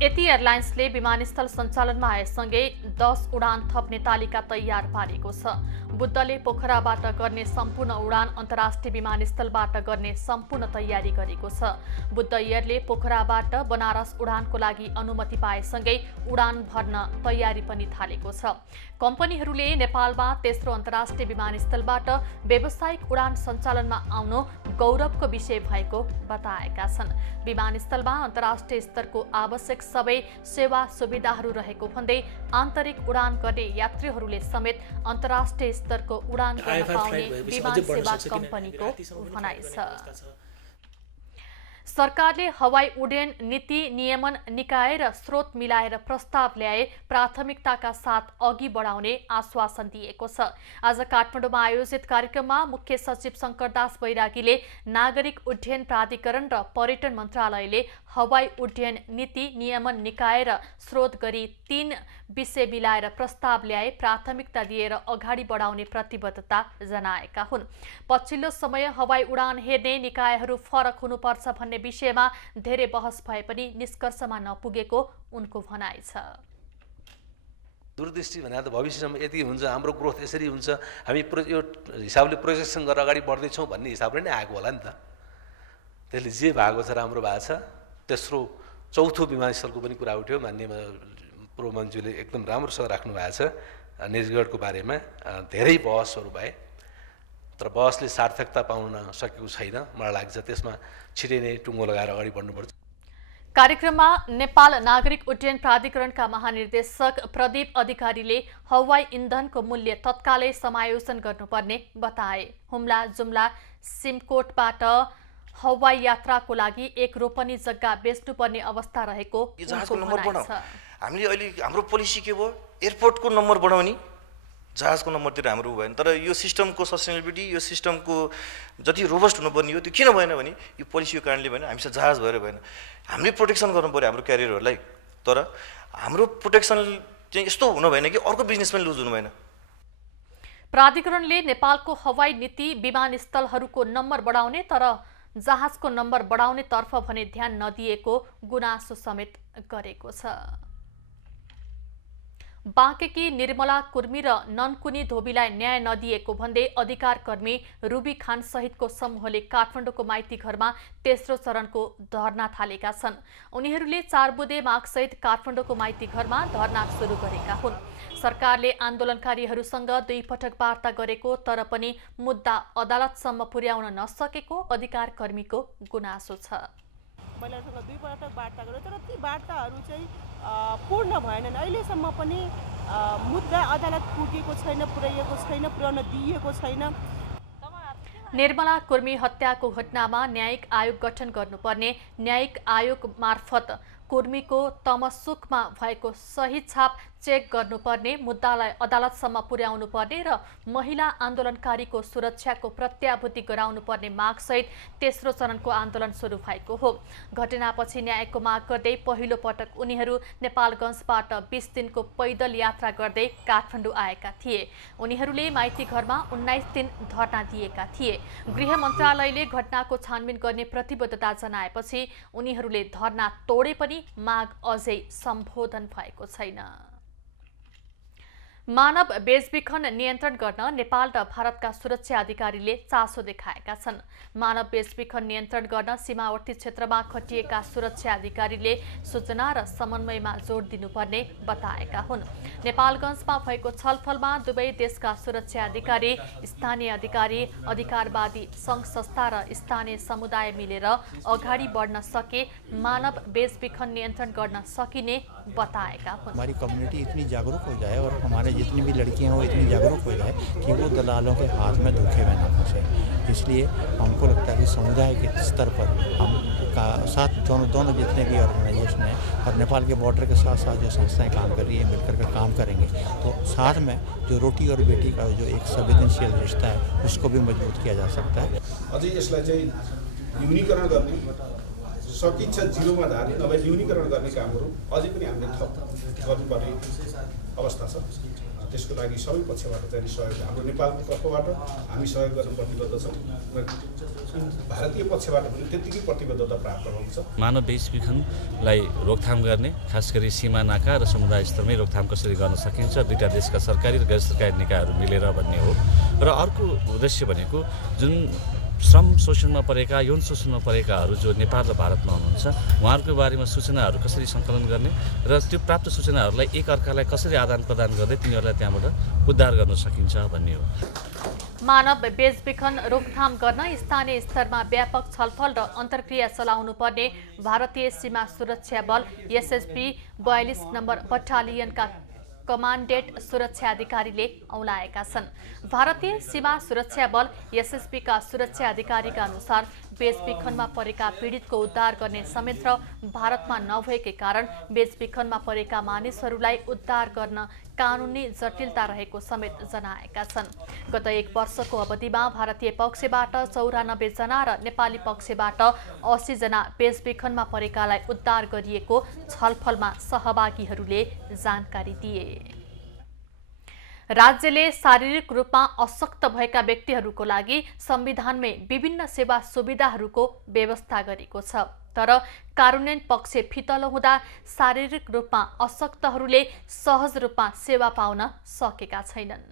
यति एयरलाइन्सले विमानस्थल सञ्चालनमा आएसँगै 10 उडान थप्ने तालिका तयार पारेको छ। बुद्धले पोखराबाट गर्ने सम्पूर्ण उडान अन्तर्राष्ट्रिय विमानस्थलबाट गर्ने सम्पूर्ण तयारी गरेको छ। बुद्ध एयरले पोखराबाट बनारस उडानको लागि अनुमति पाएसँगै उडान भर्न तयारी पनि थालेको छ। कम्पनीहरूले नेपालमा तेस्रो अन्तर्राष्ट्रिय विमानस्थलबाट व्यावसायिक उडान सञ्चालनमा आउनु गौरवको विषय भएको बताएका छन्। विमानस्थलमा अन्तर्राष्ट्रिय स्तरको आवश्यक सबै सेवा सुविधाहरू रहेको भन्दै आन्तरिक उडान गर्ने यात्रीहरूले समेत अन्तर्राष्ट्रिय स्तरको उडान गर्न पाउने विमान सेवा कम्पनीको भनाइ छ। सरकारले हवाई उड्डयन नीति नियमन निकाय र स्रोत मिलाएर प्रस्ताव ल्याए प्राथमिकताका साथ अघि बढाउने आश्वासन दिएको छ। आज काठमाडौँमा आयोजित कार्यक्रममा मुख्य सचिव शंकरदास बैरागीले नागरिक उड्डयन प्राधिकरण र पर्यटन मन्त्रालयले हवाई उड्डयन नीति नियमन निकाय र स्रोत गरी 3 विषय मिलाएर प्रस्ताव ल्याए प्राथमिकता दिएर अगाडि बढाउने प्रतिबद्धता जनाएका हुन्। पछिल्लो समय हवाई उडान हेर्ने निकायहरू फरक हुनुपर्छ भन्ने विषयमा धेरै बहस भए पनि निष्कर्षमा नपुगेको उनको भनाइ छ। दूरदृष्टि भने त भविष्यसम्म यति हुन्छ, हाम्रो ग्रोथ यसरी हुन्छ, हामी यो हिसाबले प्रोजेक्सन गरेर अगाडि बढ्दैछौँ भन्ने हिसाबले नै आएको होला नि त। त्यसले जे भएको छ राम्रो भएको छ। तेस्रो चौथो विमानस्थलको पनि कुरा उठ्यो, माननीय प्रधानमन्त्रीले एकदम राम्रोसँग राख्नु भएको छ। निजगढको बारेमा धेरै बहसहरू भए तर बहसले सार्थकता पाउन सकेको छैन। मलाई लाग्छ त्यसमा छिटै नै टुङ्गो लगाएर अगाडि बढ्नुपर्छ। कार्यक्रममा नेपाल नागरिक उड्डयन प्राधिकरणका महानिर्देशक प्रदीप अधिकारीले हवाई इन्धनको मूल्य तत्कालै समायोजन गर्नुपर्ने बताए। हुम्ला जुम्ला सिमकोटबाट हवाई यात्राको लागि एक रोपनी जग्गा बेच्नुपर्ने अवस्था रहेको जहाजको नम्बर बढाउँ। हामीले अहिले हाम्रो पोलिसी के भयो, एयरपोर्टको नम्बर बढाउने, जहाजको नम्बरतिर हाम्रो भएन। तर यो सिस्टमको सस्टेनेबिलिटी, यो सिस्टमको जति रोबस्ट हुनुपर्ने हो त्यो किन भएन भने यो पोलिसीको कारणले भएन, हामीसँग जहाज भएर भएन। हामीले प्रोटेक्सन गर्नु पर्यो हाम्रो क्यारियरहरूलाई। तर हाम्रो प्रोटेक्सन चाहिँ यस्तो हुनु भएन कि अर्को बिजनेसम्यान लुज हुनु भएन। प्राधिकरणले नेपालको हवाई नीति विमानस्थलहरूको नम्बर बढाउने तर जहाजको नम्बर बढाउने तर्फ भने ध्यान नदिएको गुनासो समेत गरेको छ। बाँकेकी निर्मला कुर्मी र ननकुनी धोबीलाई न्याय नदिएको भन्दै अधिकार कर्मी रुबी खान सहितको समूहले काठमाडौँको माइती घरमा तेस्रो चरणको धरना थालेका छन्। उनीहरूले 4 बुँदे मागसहित काठमाडौँको माइती घरमा धरना सुरु गरेका हुन्। सरकारले आन्दोलनकारीहरूसँग 2 पटक वार्ता गरेको तर पनि मुद्दा अदालतसम्म पुर्याउन नसकेको अधिकार कर्मीको गुनासो छ। महिलासँग 2 पटक वार्ता गर्यो तर ती वार्ताहरू चाहिँ पूर्ण भएनन्। अहिलेसम्म पनि मुद्दा अदालत पुगेको छैन, पुर्याइएको छैन, पुर्याउन दिइएको छैन। निर्मला कुर्मी हत्याको घटनामा न्यायिक आयोग गठन गर्नुपर्ने, न्यायिक आयोग मार्फत कुर्मीको तमसुकमा भएको सही छाप चेक गर्नुपर्ने, मुद्दालाई अदालतसम्म पुर्याउनु पर्ने र महिला आन्दोलनकारीको सुरक्षाको प्रत्याभूति गराउनुपर्ने मागसहित तेस्रो चरणको आन्दोलन सुरु भएको हो। घटनापछि न्यायको माग गर्दै पहिलो पटक उनीहरू नेपालगञ्जबाट 20 दिनको पैदल यात्रा गर्दै काठमाडौँ आएका थिए। उनीहरूले माइती घरमा 19 दिन धरना दिएका थिए। गृह मन्त्रालयले घटनाको छानबिन गर्ने प्रतिबद्धता जनाएपछि उनीहरूले धरना तोडे पनि माग अझै सम्बोधन भएको छैन। मानव बेचबिखन नियन्त्रण गर्न नेपाल र भारतका सुरक्षा अधिकारीले चासो देखाएका छन्। मानव बेचबिखन नियन्त्रण गर्न सीमावर्ती क्षेत्रमा खटिएका सुरक्षा अधिकारीले सूचना र समन्वयमा जोड दिनुपर्ने बताएका हुन्। नेपालगञ्जमा भएको छलफलमा दुवै देशका सुरक्षा अधिकारी, स्थानीय अधिकारी, अधिकारवादी सङ्घ संस्था र स्थानीय समुदाय मिलेर अगाडि बढ्न सके मानव बेचबिखन नियन्त्रण गर्न सकिने बताएका हुन्। हमारी कम्युनिटी इतनी जागरूक हो जाए और हमारे जितनी भी लड़कियां हो इतनी जागरूक हो जाए कि वो दलालों के हाथ में धोखे में ना फंसे। इसलिए हमको लगता है कि समुदाय के स्तर पर हम का साथ दोनों जितने भी ऑर्गेनाइजेशन हैं और नेपाल के बॉर्डर के साथ साथ जो संस्थाएं काम कर रही है मिलकर के काम करेंगे तो साथ में जो रोटी और बेटी का जो एक संवेदनशील रिश्ता है उसको भी मजबूत किया जा सकता है। अझै यसलाई चाहिँ न्यूनीकरण गर्ने सकिन्छ जिरोमा झार्ने नभए न्यूनीकरण गर्ने कामहरू अझै पनि हामीले थप गर्नुपर्ने अवस्था छ। त्यसको लागि सबै पक्षबाट चाहिँ सहयोग हाम्रो नेपालको तर्फबाट हामी सहयोग गर्न प्रतिबद्ध छौँ। भारतीय पक्षबाट पनि त्यतिकै प्रतिबद्धता प्राप्त हुन्छ। मानव बेचबिखनलाई रोकथाम गर्ने, खास गरी सीमा नाका र समुदाय स्तरमै रोकथाम कसरी गर्न सकिन्छ, दुईटा देशका सरकारी र गैर सरकारी निकायहरू मिलेर भन्ने हो। र अर्को उद्देश्य भनेको जुन श्रम शोषणमा परेका, यौन शोषणमा परेकाहरू जो नेपाल र भारतमा हुनुहुन्छ उहाँहरूको बारेमा सूचनाहरू कसरी सङ्कलन गर्ने र त्यो प्राप्त सूचनाहरूलाई एकअर्कालाई कसरी आदान प्रदान गर्दै तिनीहरूलाई त्यहाँबाट उद्धार गर्न सकिन्छ भन्ने हो। मानव बेचबिखन रोकथाम गर्न स्थानीय स्तरमा व्यापक छलफल र अन्तर्क्रिया चलाउनु पर्ने भारतीय सीमा सुरक्षा बल एसएसबी 42 नम्बर बटालियनका कमान्डेन्ट सुरक्षा अधिकारीले औलाएका छन्। भारतीय सीमा सुरक्षा बल एसएसबीका सुरक्षा अधिकारीका अनुसार बेचबिखनमा परेका पीडितको उद्धार गर्ने संयन्त्र भारतमा नभएकै कारण बेचबिखनमा परेका मानिसहरूलाई उद्धार गर्न कानुनी जटिलता रहेको समेत जनाएका छन्। गत 1 वर्षको अवधिमा भारतीय पक्षबाट 94 जना र नेपाली पक्षबाट 80 जना बेचबिखनमा परेकालाई उद्धार गरिएको छलफलमा सहभागीहरूले जानकारी दिए। राज्यले शारीरिक रूपमा अशक्त भएका व्यक्तिहरूको लागि संविधानमै विभिन्न सेवा सुविधाहरूको व्यवस्था गरेको छ। तर कार्यान्वयन पक्ष फितलो हुँदा शारीरिक रूपमा अशक्तहरूले सहज रूपमा सेवा पाउन सकेका छैनन्।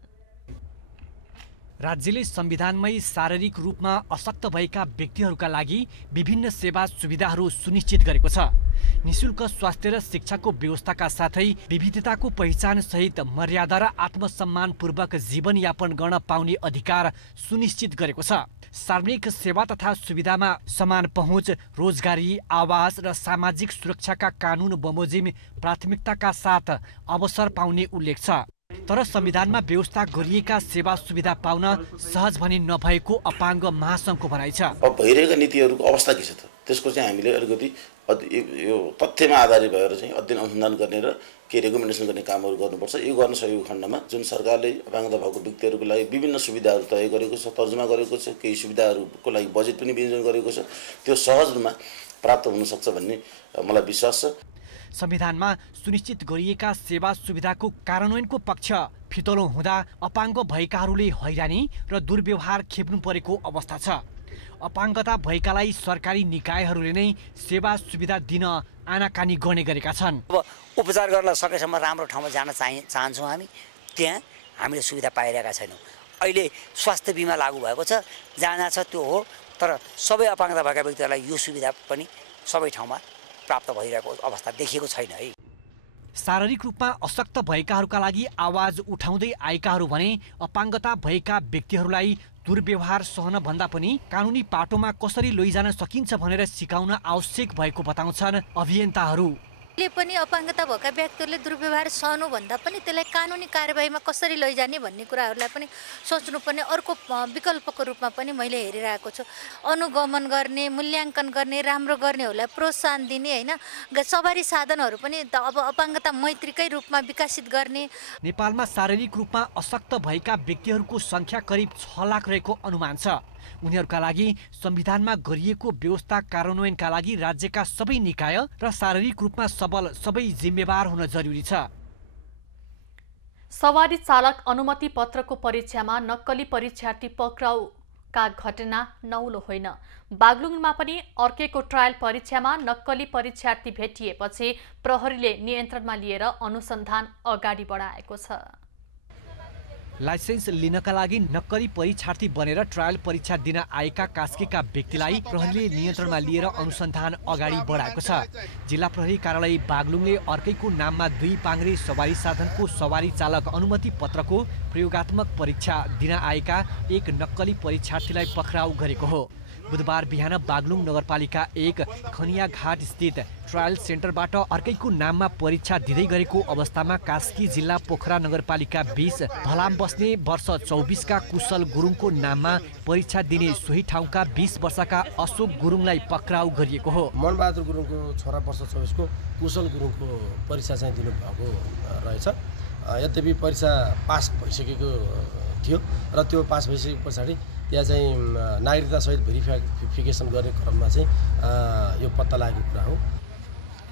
राज्यले संविधानमै शारीरिक रूपमा अशक्त भएका व्यक्तिहरूका लागि विभिन्न सेवा सुविधाहरू सुनिश्चित गरेको छ। निशुल्क स्वास्थ्य र शिक्षाको व्यवस्थाका साथै विविधताको पहिचान सहित मर्यादा र आत्मसम्मानपूर्वक जीवनयापन गर्न पाउने अधिकार सुनिश्चित गरेको छ। सार्वजनिक सेवा तथा सुविधामा समान पहुँच, रोजगारी, आवास र सामाजिक सुरक्षाका कानुन बमोजिम प्राथमिकताका साथ अवसर पाउने उल्लेख छ। तर संविधानमा व्यवस्था गरिएका सेवा सुविधा पाउन सहज भने नभएको अपाङ्ग महासङ्घको भनाइ छ। अब भइरहेका नीतिहरूको अवस्था के छ त त्यसको चाहिँ हामीले अलिकति यो तथ्यमा आधारित भएर चाहिँ अध्ययन अनुसन्धान गर्ने र केही रेकमेन्डेसन गर्ने कामहरू गर्नुपर्छ। यो गर्न सकेको खण्डमा जुन सरकारले अपाङ्गता भएको व्यक्तिहरूको लागि विभिन्न सुविधाहरू तय गरेको छ, तर्जुमा गरेको छ, केही सुविधाहरूको लागि बजेट पनि विनियोजन गरेको छ, त्यो सहज रूपमा प्राप्त हुन सक्छ भन्ने मलाई विश्वास छ। संविधानमा सुनिश्चित गरिएका सेवा सुविधाको कार्यान्वयनको पक्ष फितलो हुँदा अपाङ्ग भएकाहरूले हैरानी र दुर्व्यवहार खेप्नु परेको अवस्था छ। अपाङ्गता भएकालाई सरकारी निकायहरूले नै सेवा सुविधा दिन आनाकानी गर्ने गरेका छन्। अब उपचार गर्न सकेसम्म राम्रो ठाउँमा जान चाहन्छौँ हामी, त्यहाँ हामीले सुविधा पाइरहेका छैनौँ। अहिले स्वास्थ्य बिमा लागू भएको छ, जहाँ छ त्यो हो, तर सबै अपाङ्गता भएका व्यक्तिहरूलाई यो सुविधा पनि सबै ठाउँमा प्राप्त भइरहेको अवस्था देखिएको छैन है। शारीरिक रूपमा अशक्त भएकाहरूका लागि आवाज उठाउँदै आएकाहरू भने अपाङ्गता भएका व्यक्तिहरूलाई दुर्व्यवहार सहन भन्दा पनि कानुनी पाटोमा कसरी लैजान सकिन्छ भनेर सिकाउन आवश्यक भएको बताउँछन् अभियन्ताहरू। पनि अपाङ्गता भएका व्यक्तिहरूले दुर्व्यवहार सहनु भन्दा पनि त्यसलाई कानुनी कार्यवाहीमा कसरी लैजाने भन्ने कुराहरूलाई पनि सोच्नुपर्ने अर्को विकल्पको रूपमा पनि मैले हेरिरहेको छु। अनुगमन गर्ने, मूल्याङ्कन गर्ने, राम्रो गर्नेहरूलाई प्रोत्साहन दिने होइन, सवारी साधनहरू पनि अब अपाङ्गता मैत्रीकै रूपमा विकसित गर्ने। नेपालमा शारीरिक रूपमा अशक्त भएका व्यक्तिहरूको सङ्ख्या करिब 6 लाख रहेको अनुमान छ। उनीहरूका लागि संविधानमा गरिएको व्यवस्था कार्यान्वयनका लागि राज्यका सबै निकाय र शारीरिक रूपमा सबल सबै जिम्मेवार हुन जरुरी छ। सवारी चालक अनुमति पत्रको परीक्षामा नक्कली परीक्षार्थी पक्राउका घटना नौलो होइन। बागलुङमा पनि अर्केको ट्रायल परीक्षामा नक्कली परीक्षार्थी भेटिएपछि प्रहरीले नियन्त्रणमा लिएर अनुसन्धान अगाडि बढाएको छ। लाइसेन्स लिनका लागि नक्कली परीक्षार्थी बनेर ट्रायल परीक्षा दिन आएका कास्कीका व्यक्तिलाई प्रहरीले नियन्त्रणमा लिएर अनुसन्धान अगाडि बढाएको छ। जिल्ला प्रहरी कार्यालय बागलुङले अर्कैको नाममा 2 पाङ्ग्रे सवारी साधनको सवारी चालक अनुमति पत्रको प्रयोगात्मक परीक्षा दिन आएका एक नक्कली परीक्षार्थीलाई पक्राउ गरेको हो। बुधबार बिहान बागलुङ नगरपालिका 1 खनियाघाट स्थित ट्रायल सेन्टरबाट अर्कैको नाममा परीक्षा दिँदै गरेको अवस्थामा कास्की जिल्ला पोखरा नगरपालिका 20 भलाम बस्ने वर्ष 24 का कुशल गुरुङको नाममा परीक्षा दिने सोही ठाउँका 20 वर्षका अशोक गुरुङलाई पक्राउ गरिएको हो। मनबहादुर गुरुङको छोरा वर्ष 24 को कुशल गुरुङको परीक्षा चाहिँ दिनुभएको रहेछ। यद्यपि परीक्षा पास भइसकेको थियो र त्यो पास भइसके पछाडि त्यहाँ चाहिँ नागरिकतासहित भेरिफिकेसन गर्ने क्रममा चाहिँ यो पत्ता लागेको कुरा हो।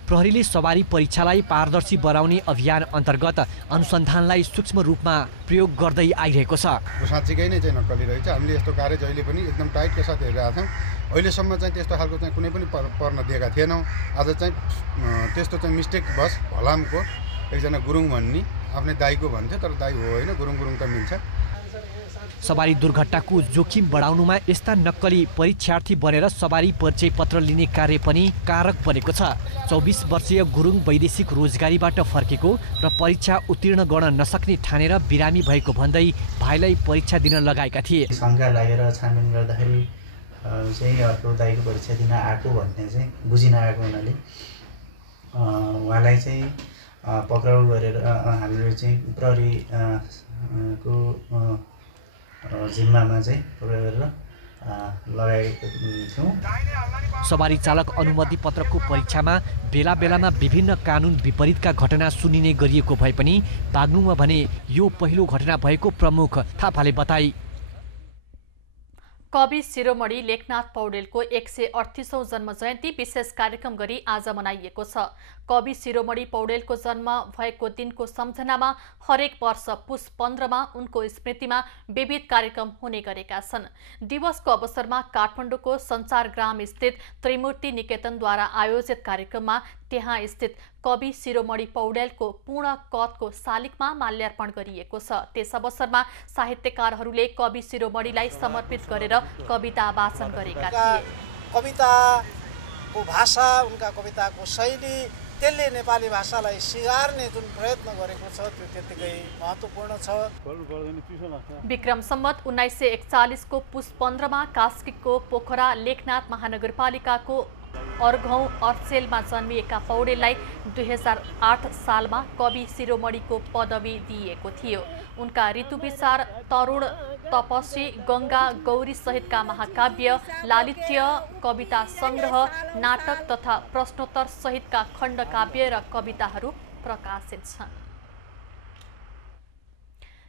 प्रहरीले सवारी परीक्षालाई पारदर्शी बनाउने अभियान अन्तर्गत अनुसन्धानलाई सूक्ष्म रूपमा प्रयोग गर्दै आइरहेको छ। साँच्चीकै नै चाहिँ नक्कली रहेछ। हामीले यस्तो कार्य जहिले पनि एकदम टाइटका साथ हेरिरहेका थियौँ। अहिलेसम्म चाहिँ त्यस्तो खालको चाहिँ कुनै पनि पर्न दिएका थिएनौँ। आज चाहिँ त्यस्तो चाहिँ मिस्टेक बस भलामको एकजना गुरुङ भन्ने आफ्नै दाईको भन्थ्यो, तर दाई हो होइन, गुरुङ त मिल्छ। सवारी दुर्घटनाको जोखिम बढाउनुमा यस्ता नक्कली परीक्षार्थी बनेर सवारी परिचय पत्र लिने कार्य पनि कारक बनेको छ। 24 वर्षीय गुरुङ वैदेशिक रोजगारीबाट फर्केको र परीक्षा उत्तीर्ण गर्न नसक्ने ठानेर बिरामी भएको भन्दै भाइलाई परीक्षा दिन लगाएका थिए। शङ्का लागेर छानबिन गर्दाखेरि चाहिँ अर्को दाइको परीक्षा दिन आएको भन्ने चाहिँ बुझिन आएको हुनाले उहाँलाई चाहिँ पक्राउ गरेर हामीले चाहिँ प्रहरी को जिम्मामा चाहिँ पक्राउ गरेर लगाएका थियौँ। सवारी चालक अनुमति पत्रको परीक्षामा बेला बेलामा विभिन्न कानुन विपरीतका घटना सुनिने गरिएको भए पनि बाग्लुङमा भने यो पहिलो घटना भएको प्रमुख थापाले बताए। कवि शिरोमणि लेखनाथ पौडेलको 138औं जन्म जयन्ती विशेष कार्यक्रम गरी आज मनाइएको छ। कवि शिरोमणि पौडेलको जन्म भएको दिनको सम्झनामा हरेक वर्ष पुस 15मा उनको स्मृतिमा विविध कार्यक्रम हुने गरेका छन्। दिवसको अवसरमा काठमाडौँको सञ्चारग्राम स्थित त्रिमूर्ति निकेतनद्वारा आयोजित कार्यक्रममा त्यहाँ स्थित कवि शिरोमणि पौडेलको पूर्ण कदको शालिगमा माल्यार्पण गरिएको छ। त्यस अवसरमा साहित्यकारहरूले कवि शिरोमणिलाई समर्पित गरेर कविता वाचन गरेका थिए। कविताको भाषा, उनका कविताको शैली, त्यसले नेपाली भाषालाई सिगार्ने जुन प्रयत्न गरेको छ त्यो त्यतिकै महत्त्वपूर्ण छ। विक्रम सम्वत 1941 को पुस 15मा कास्कीको पोखरा लेखनाथ महानगरपालिकाको अर्घौं अर्चेलमा जन्मिएका पौडेललाई 2008 सालमा कवि शिरोमणिको पदवी दिइएको थियो। उनका ऋतुविचार, तरुण, तपस्वी, गंगा गौरी सहितका महाकाव्य, लालित्य, कविता संग्रह, नाटक तथा प्रश्नोत्तर सहितका खण्डकाव्य र कविताहरू प्रकाशित छन्।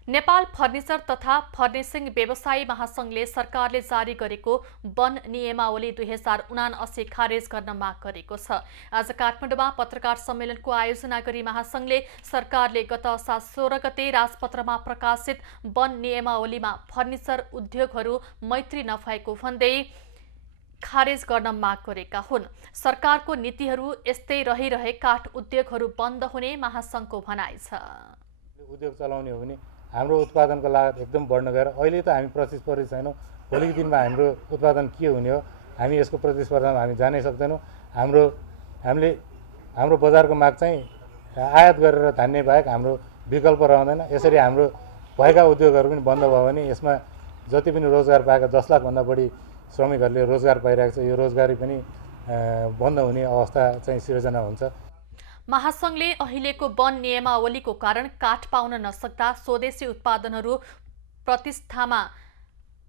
नेपाल फर्निचर तथा फर्निसिङ व्यवसायी महासंघले सरकारले जारी गरेको वन नियमावली 2079 खारेज गर्न माग गरेको छ। आज काठमाडौँमा पत्रकार सम्मेलनको आयोजना गरी महासंघले सरकारले गत असार 16 गते राजपत्रमा प्रकाशित वन नियमावलीमा फर्निचर उद्योगहरू मैत्री नभएको भन्दै खारेज गर्न माग गरेका हुन्। सरकारको नीतिहरू यस्तै रहिरहे काठ उद्योगहरू बन्द हुने महासंघको भनाइ छ। उद्योग चलाउने हो भने हाम्रो उत्पादनको लागत एकदम बढ्न गएर अहिले त हामी प्रतिस्पर्धी छैनौँ। भोलिको दिनमा हाम्रो उत्पादन के हुने हो, हामी यसको प्रतिस्पर्धामा हामी जानै सक्दैनौँ। हाम्रो बजारको माग चाहिँ आयात गरेर धान्ने बाहेक हाम्रो विकल्प रहँदैन। यसरी हाम्रो भएका उद्योगहरू पनि बन्द भयो भने यसमा जति पनि रोजगार पाएका 10 लाखभन्दा बढी श्रमिकहरूले रोजगार पाइरहेको छ, यो रोजगारी पनि बन्द हुने अवस्था चाहिँ सिर्जना हुन्छ। महासंघले अहिलेको वन नियमावलीको कारण काठ पाउन नसक्दा स्वदेशी उत्पादनहरू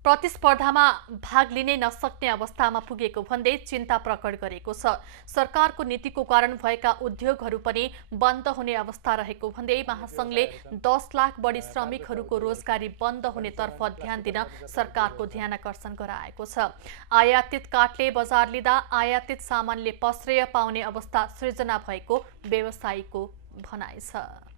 प्रतिस्पर्धामा भाग लिनै नसक्ने अवस्थामा पुगेको भन्दै चिन्ता प्रकट गरेको छ। सरकारको नीतिको कारण भएका उद्योगहरू पनि बन्द हुने अवस्था रहेको भन्दै महासंघले 10 लाख बढी श्रमिकहरूको रोजगारी बन्द हुनेतर्फ ध्यान दिन सरकारको ध्यानाकर्षण गराएको छ। आयातित काठले बजार लिँदा आयातित सामानले पश्रय पाउने अवस्था सृजना भएको व्यवसायीको भनाइ छ।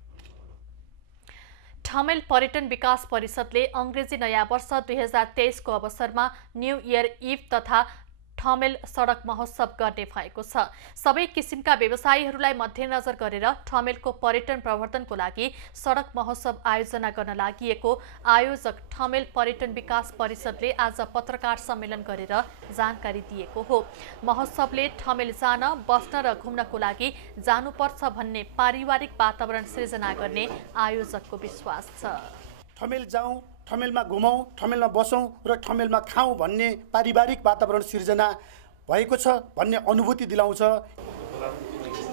ठमेल पर्यटन विकास परिषदले अंग्रेजी नयाँ वर्ष 2023 को अवसरमा न्यू इयर इभ तथा ठमेल सडक महोत्सव गर्ने भएको छ। सबै किसिमका व्यवसायीहरूलाई मध्यनजर गरेर ठमेलको पर्यटन प्रवर्धनको लागि सडक महोत्सव आयोजना गर्न लागि आयोजक ठमेल पर्यटन विकास परिषदले आज पत्रकार सम्मेलन गरेर जानकारी दिएको हो। महोत्सवले ठमेल जान, बस्न र घुम्नको लागि जानुपर्छ भन्ने पारिवारिक वातावरण सृजना गर्ने आयोजकको विश्वास छ। ठमेल जाउँ, ठमेलमा घुमौँ, ठमेलमा बसौँ र ठमेलमा खाउँ भन्ने पारिवारिक वातावरण सिर्जना भएको छ भन्ने अनुभूति दिलाउँछ।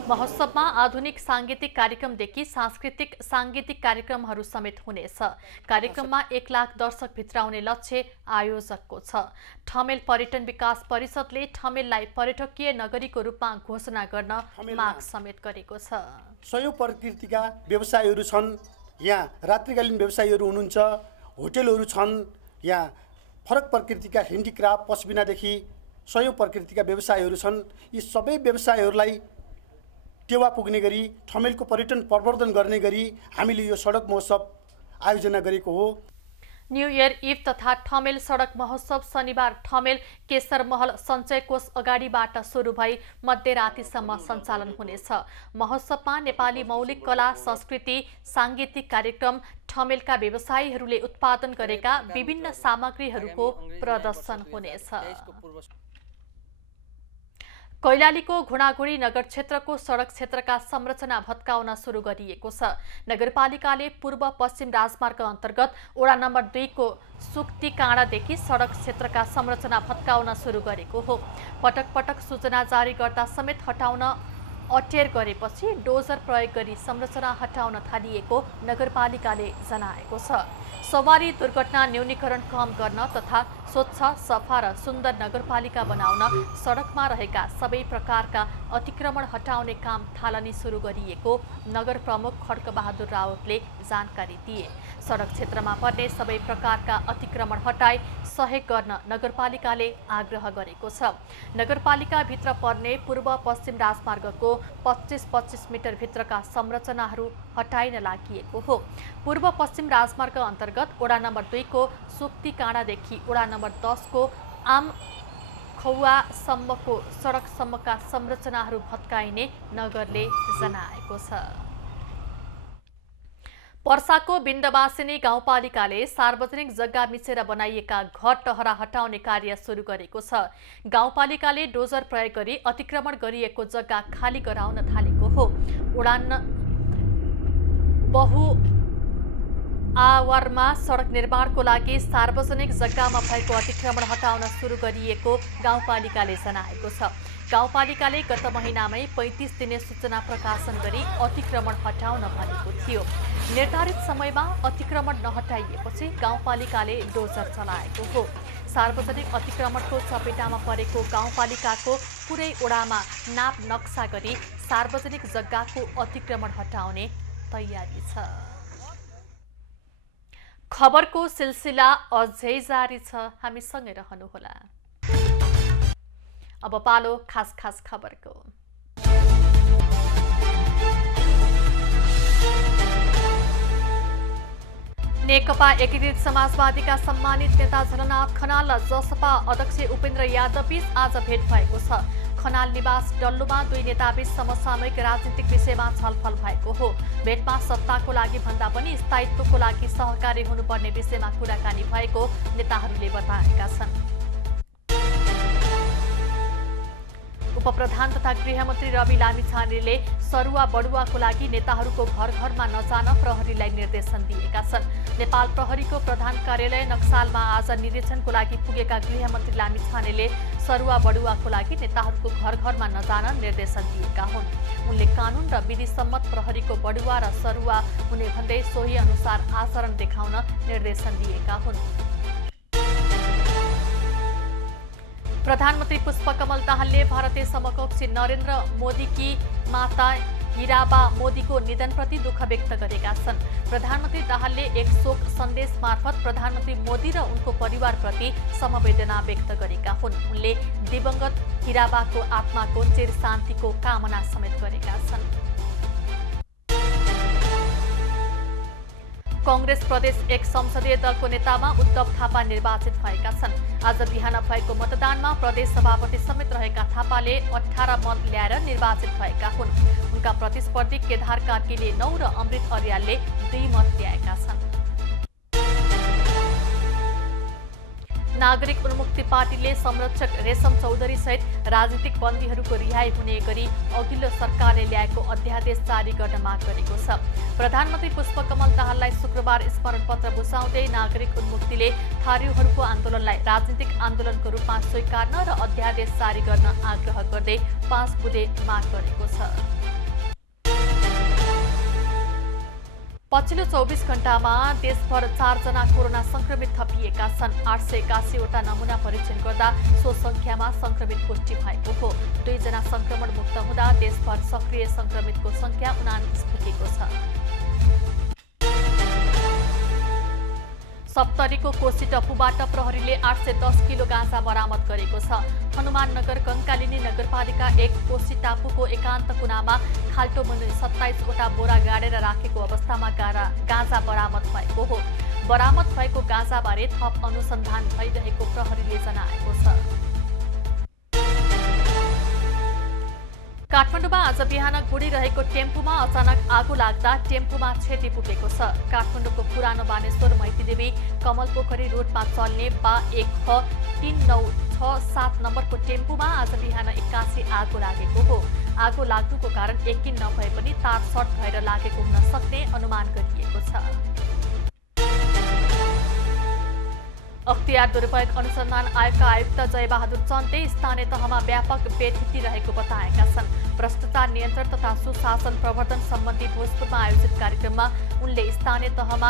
महोत्सवमा आधुनिक सांगीतिक कार्यक्रमदेखि सांगीतिक कार्यक्रमहरू समेत हुनेछ। कार्यक्रममा 1 लाख दर्शक भित्राउने लक्ष्य आयोजकको छ। ठमेल पर्यटन विकास परिषदले ठमेललाई पर्यटकीय नगरीको रूपमा घोषणा गर्न माग समेत गरेको छ। सयौं प्रकृतिका व्यवसायहरू छन्, यहाँ रात्रिकालीन व्यवसायीहरू हुनुहुन्छ, होटेलहरू छन्, यहाँ फरक प्रकृतिका ह्यान्डिक्राफ्ट पश्मिनादेखि सयौं प्रकृतिका व्यवसायहरू छन्। यी सबै व्यवसायहरूलाई टेवा पुग्ने गरी ठमेलको पर्यटन प्रवर्धन गर्ने गरी हामीले यो सडक महोत्सव आयोजना गरेको हो। न्यू इयर इभ तथा ठमेल सडक महोत्सव शनिबार ठमेल केशर महल सञ्चय कोष अगाडिबाट सुरु भई मध्यरातिसम्म सञ्चालन हुनेछ। महोत्सवमा नेपाली मौलिक कला संस्कृति सांगीतिक कार्यक्रम ठमेलका व्यवसायीहरूले उत्पादन गरेका विभिन्न सामग्रीहरूको प्रदर्शन हुनेछ। कैलालीको घुँडाघुँडी नगर क्षेत्रको सडक क्षेत्रका संरचना भत्काउन सुरु गरिएको छ। नगरपालिकाले पूर्व पश्चिम राजमार्ग अन्तर्गत वडा नम्बर 2 को सुक्ती काँडादेखि सडक क्षेत्रका संरचना भत्काउन सुरु गरेको हो। पटक पटक सूचना जारी गर्दा समेत हटाउन अटेर गरेपछि डोजर प्रयोग गरी संरचना हटाउन थालिएको नगरपालिकाले जनाएको छ। सवारी दुर्घटना न्यूनीकरण कम गर्न तथा स्वच्छ सफा र सुन्दर नगरपालिका बनाउन सडकमा रहेका सबै प्रकारका अतिक्रमण हटाउने काम थालनी सुरु गरिएको नगर प्रमुख खड्कबहादुर रावतले जानकारी दिए। सडक क्षेत्रमा पर्ने सबै प्रकारका अतिक्रमण हटाई सहयोग गर्न नगरपालिकाले आग्रह गरेको छ। नगरपालिका भित्र पर्ने पूर्व पश्चिम राजमार्गको 25-25 मिटर भित्रका संरचनाहरू हटाइन लागिएको हो। पूर्व पश्चिम राजमार्ग अन्तर्गत वडा नम्बर 2 को सुक्ती काँडादेखि वडा नम्बर 10 को आम खौवासम्मको सडकसम्मका संरचनाहरू भत्काइने नगरले जनाएको छ। पर्साको बिन्दवासिनी गाउँपालिकाले सार्वजनिक जग्गा मिचेर बनाइएका घर टहरा हटाउने कार्य सुरु गरेको छ। गाउँपालिकाले डोजर प्रयोग गरी अतिक्रमण गरिएको जग्गा खाली गराउन थालेको हो। उडान बहु आवरमा सडक निर्माणको लागि सार्वजनिक जग्गामा भएको अतिक्रमण हटाउन सुरु गरिएको गाउँपालिकाले जनाएको छ। गाउँपालिकाले गत महिनामै 35 दिने सूचना प्रकाशन गरी अतिक्रमण हटाउन भनेको थियो। निर्धारित समयमा अतिक्रमण नहटाइएपछि गाउँपालिकाले डोजर चलाएको हो। सार्वजनिक अतिक्रमणको चपेटामा परेको गाउँपालिकाको पुरै ओडामा नाप नक्सा गरी सार्वजनिक जग्गाको अतिक्रमण हटाउने तयारी छ। खबरको सिलसिला अझै जारी छ, हामीसँगै रहनुहोला। अब पालो खास खास खबरको। नेकपा एकीकृत समाजवादीका सम्मानित नेता झलनाथ खनाल र जसपा अध्यक्ष उपेन्द्र यादवबीच आज भेट भएको छ। खनाल निवास डल्लोमा दुई नेताबीच समसामयिक राजनीतिक विषयमा छलफल भएको हो। भेटमा सत्ताको लागि भन्दा पनि स्थायित्वको लागि सहकारी हुनुपर्ने विषयमा कुराकानी भएको नेताहरूले बताएका छन्। उपप्रधान तथा गृहमन्त्री रवि लामिछानेले सरुवा बडुवाको लागि नेताहरूको घर घरमा नजान प्रहरीलाई निर्देशन दिएका छन्। नेपाल प्रहरीको प्रधान कार्यालय नक्सालमा आज निरीक्षणको लागि पुगेका गृहमन्त्री लामिछानेले सरुवा बडुवाको लागि नेताहरूको घर घरमा नजान निर्देशन दिएका हुन्। उनले कानून र विधिसम्मत प्रहरीको बडुवा र सरुवा हुने भन्दै सोही अनुसार आचरण देखाउन निर्देशन दिएका हुन्। प्रधानमन्त्री पुष्पकमल दाहालले भारतीय समकक्षी नरेन्द्र मोदीकी माता हिराबा मोदीको निधनप्रति दुःख व्यक्त गरेका छन्। प्रधानमन्त्री दाहालले एक शोक सन्देश मार्फत प्रधानमन्त्री मोदी र उनको परिवारप्रति समवेदना व्यक्त गरेका हुन्। उनले दिवंगत हिराबाको आत्माको चिर शान्तिको कामना समेत गरेका छन्। कांग्रेस प्रदेश 1 संसदीय दलको नेतामा उद्धव थापा निर्वाचित भएका छन्। आज बिहान भएको मतदानमा प्रदेश सभापति समेत रहेका थापाले 18 मत ल्याएर निर्वाचित भएका हुन्। उनका प्रतिस्पर्धी केदार कार्कीले 9 र अमृत अर्यालले 2 मत ल्याएका छन्। नागरिक उन्मुक्ति पार्टीले संरक्षक रेशम चौधरी सहित राजनीतिक बन्दीहरूको रिहाई हुने गरी अघिल्लो सरकारले ल्याएको अध्यादेश जारी गर्न माग गरेको छ। प्रधानमन्त्री पुष्पकमल दाहाललाई शुक्रबार स्मरण पत्र बुझाउँदै नागरिक उन्मुक्तिले थारूहरूको आन्दोलनलाई राजनीतिक आन्दोलनको रूपमा स्वीकार्न र अध्यादेश जारी गर्न आग्रह गर्दै 5 बुँदे माग गरेको छ। पछिल्लो 24 घण्टामा देशभर 4 जना कोरोना संक्रमित थपिएका छन्। 881 वटा नमूना परीक्षण गर्दा सो संख्यामा संक्रमित पुष्टि भएको हो। 2 जना संक्रमण मुक्त हुँदा देशभर सक्रिय संक्रमितको संख्या 29 पुगेको छ। सप्तरीको कोशी टप्पूबाट प्रहरीले 810 किलो गाँजा बरामद गरेको छ। हनुमाननगर कंकालिनी नगरपालिका 1 कोशी टापुको एकान्त कुनामा खाल्टो मुनि 27 वटा बोरा गाडेर राखेको अवस्थामा गाँजा बरामद भएको हो। बरामद भएको गाँजाबारे थप अनुसन्धान भइरहेको प्रहरीले जनाएको छ। काठमाडौँमा आज बिहान गुडिरहेको टेम्पोमा अचानक आगो लाग्दा टेम्पोमा क्षति पुगेको छ। काठमाडौँको पुरानो बानेश्वर मैतीदेवी कमलपोखरी रोडमा चल्ने बा 13967 नम्बरको टेम्पोमा आज बिहान 81 आगो लागेको हो। आगो लाग्नुको कारण यकिन नभए पनि तार सर्ट भएर लागेको हुन सक्ने अनुमान गरिएको छ। अख्तियार दुरुपयोग अनुसन्धान आयोगका आयुक्त जयबहादुर चन्दले स्थानीय तहमा व्यापक बेठिती रहेको बताएका छन्। भ्रष्टाचार नियन्त्रण तथा सुशासन प्रवर्धन सम्बन्धी भोजपुरमा आयोजित कार्यक्रममा उनले स्थानीय तहमा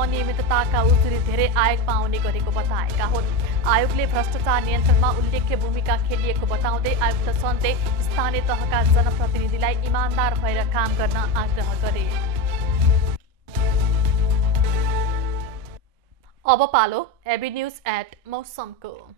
अनियमितताका उजुरी धेरै आयोगमा आउने गरेको बताएका हुन्। आयोगले भ्रष्टाचार नियन्त्रणमा उल्लेख्य भूमिका खेलिएको बताउँदै आयुक्त चन्दले स्थानीय तहका जनप्रतिनिधिलाई इमानदार भएर काम गर्न आग्रह गरे। अब पालो एबी न्यूज एट मौसमको।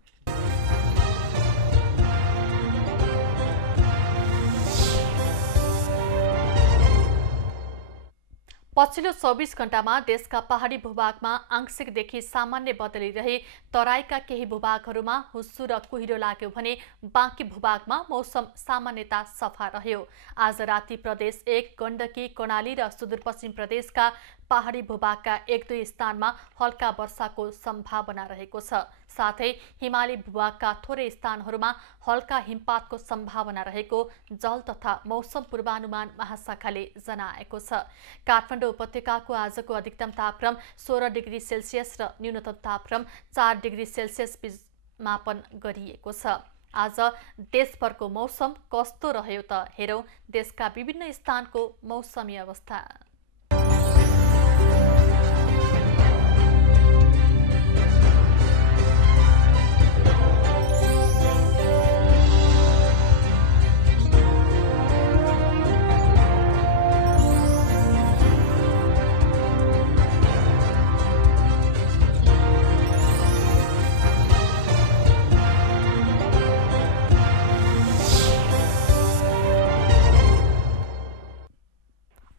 पछिल्लो 24 घण्टामा देशका पहाडी भूभागमा आंशिकदेखि सामान्य बदली रहे तराईका केही भूभागहरूमा हुस्सु र कुहिरो लाग्यो भने बाँकी भूभागमा मौसम सामान्यता सफा रह्यो। आज राति प्रदेश 1 गण्डकी कर्णाली र सुदूरपश्चिम प्रदेशका पहाडी भूभागका 1-2 स्थानमा हल्का वर्षाको सम्भावना रहेको छ। साथै हिमाली भूभागका थोरै स्थानहरूमा हल्का हिमपातको सम्भावना रहेको जल तथा मौसम पूर्वानुमान महाशाखाले जनाएको छ। काठमाडौँ उपत्यकाको आजको अधिकतम तापक्रम 16 डिग्री सेल्सियस र न्यूनतम तापक्रम 4 डिग्री सेल्सियस बीच मापन गरिएको छ। आज देशभरको मौसम कस्तो रह्यो त हेरौं देशका विभिन्न स्थानको मौसमी अवस्था।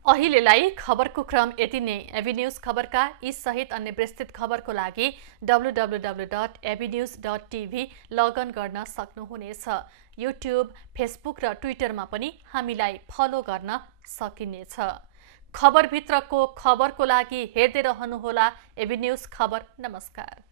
अहिलेलाई खबरको क्रम यति नै। एबी न्यूज खबरका यी सहित अन्य विस्तृत खबरको लागि www.abnews.tv लगइन गर्न सक्नुहुनेछ। युट्युब, फेसबुक र ट्विटरमा पनि हामीलाई फलो गर्न सकिनेछ। खबरभित्रको खबरको लागि हेर्दै रहनुहोला एबी न्यूज खबर। नमस्कार।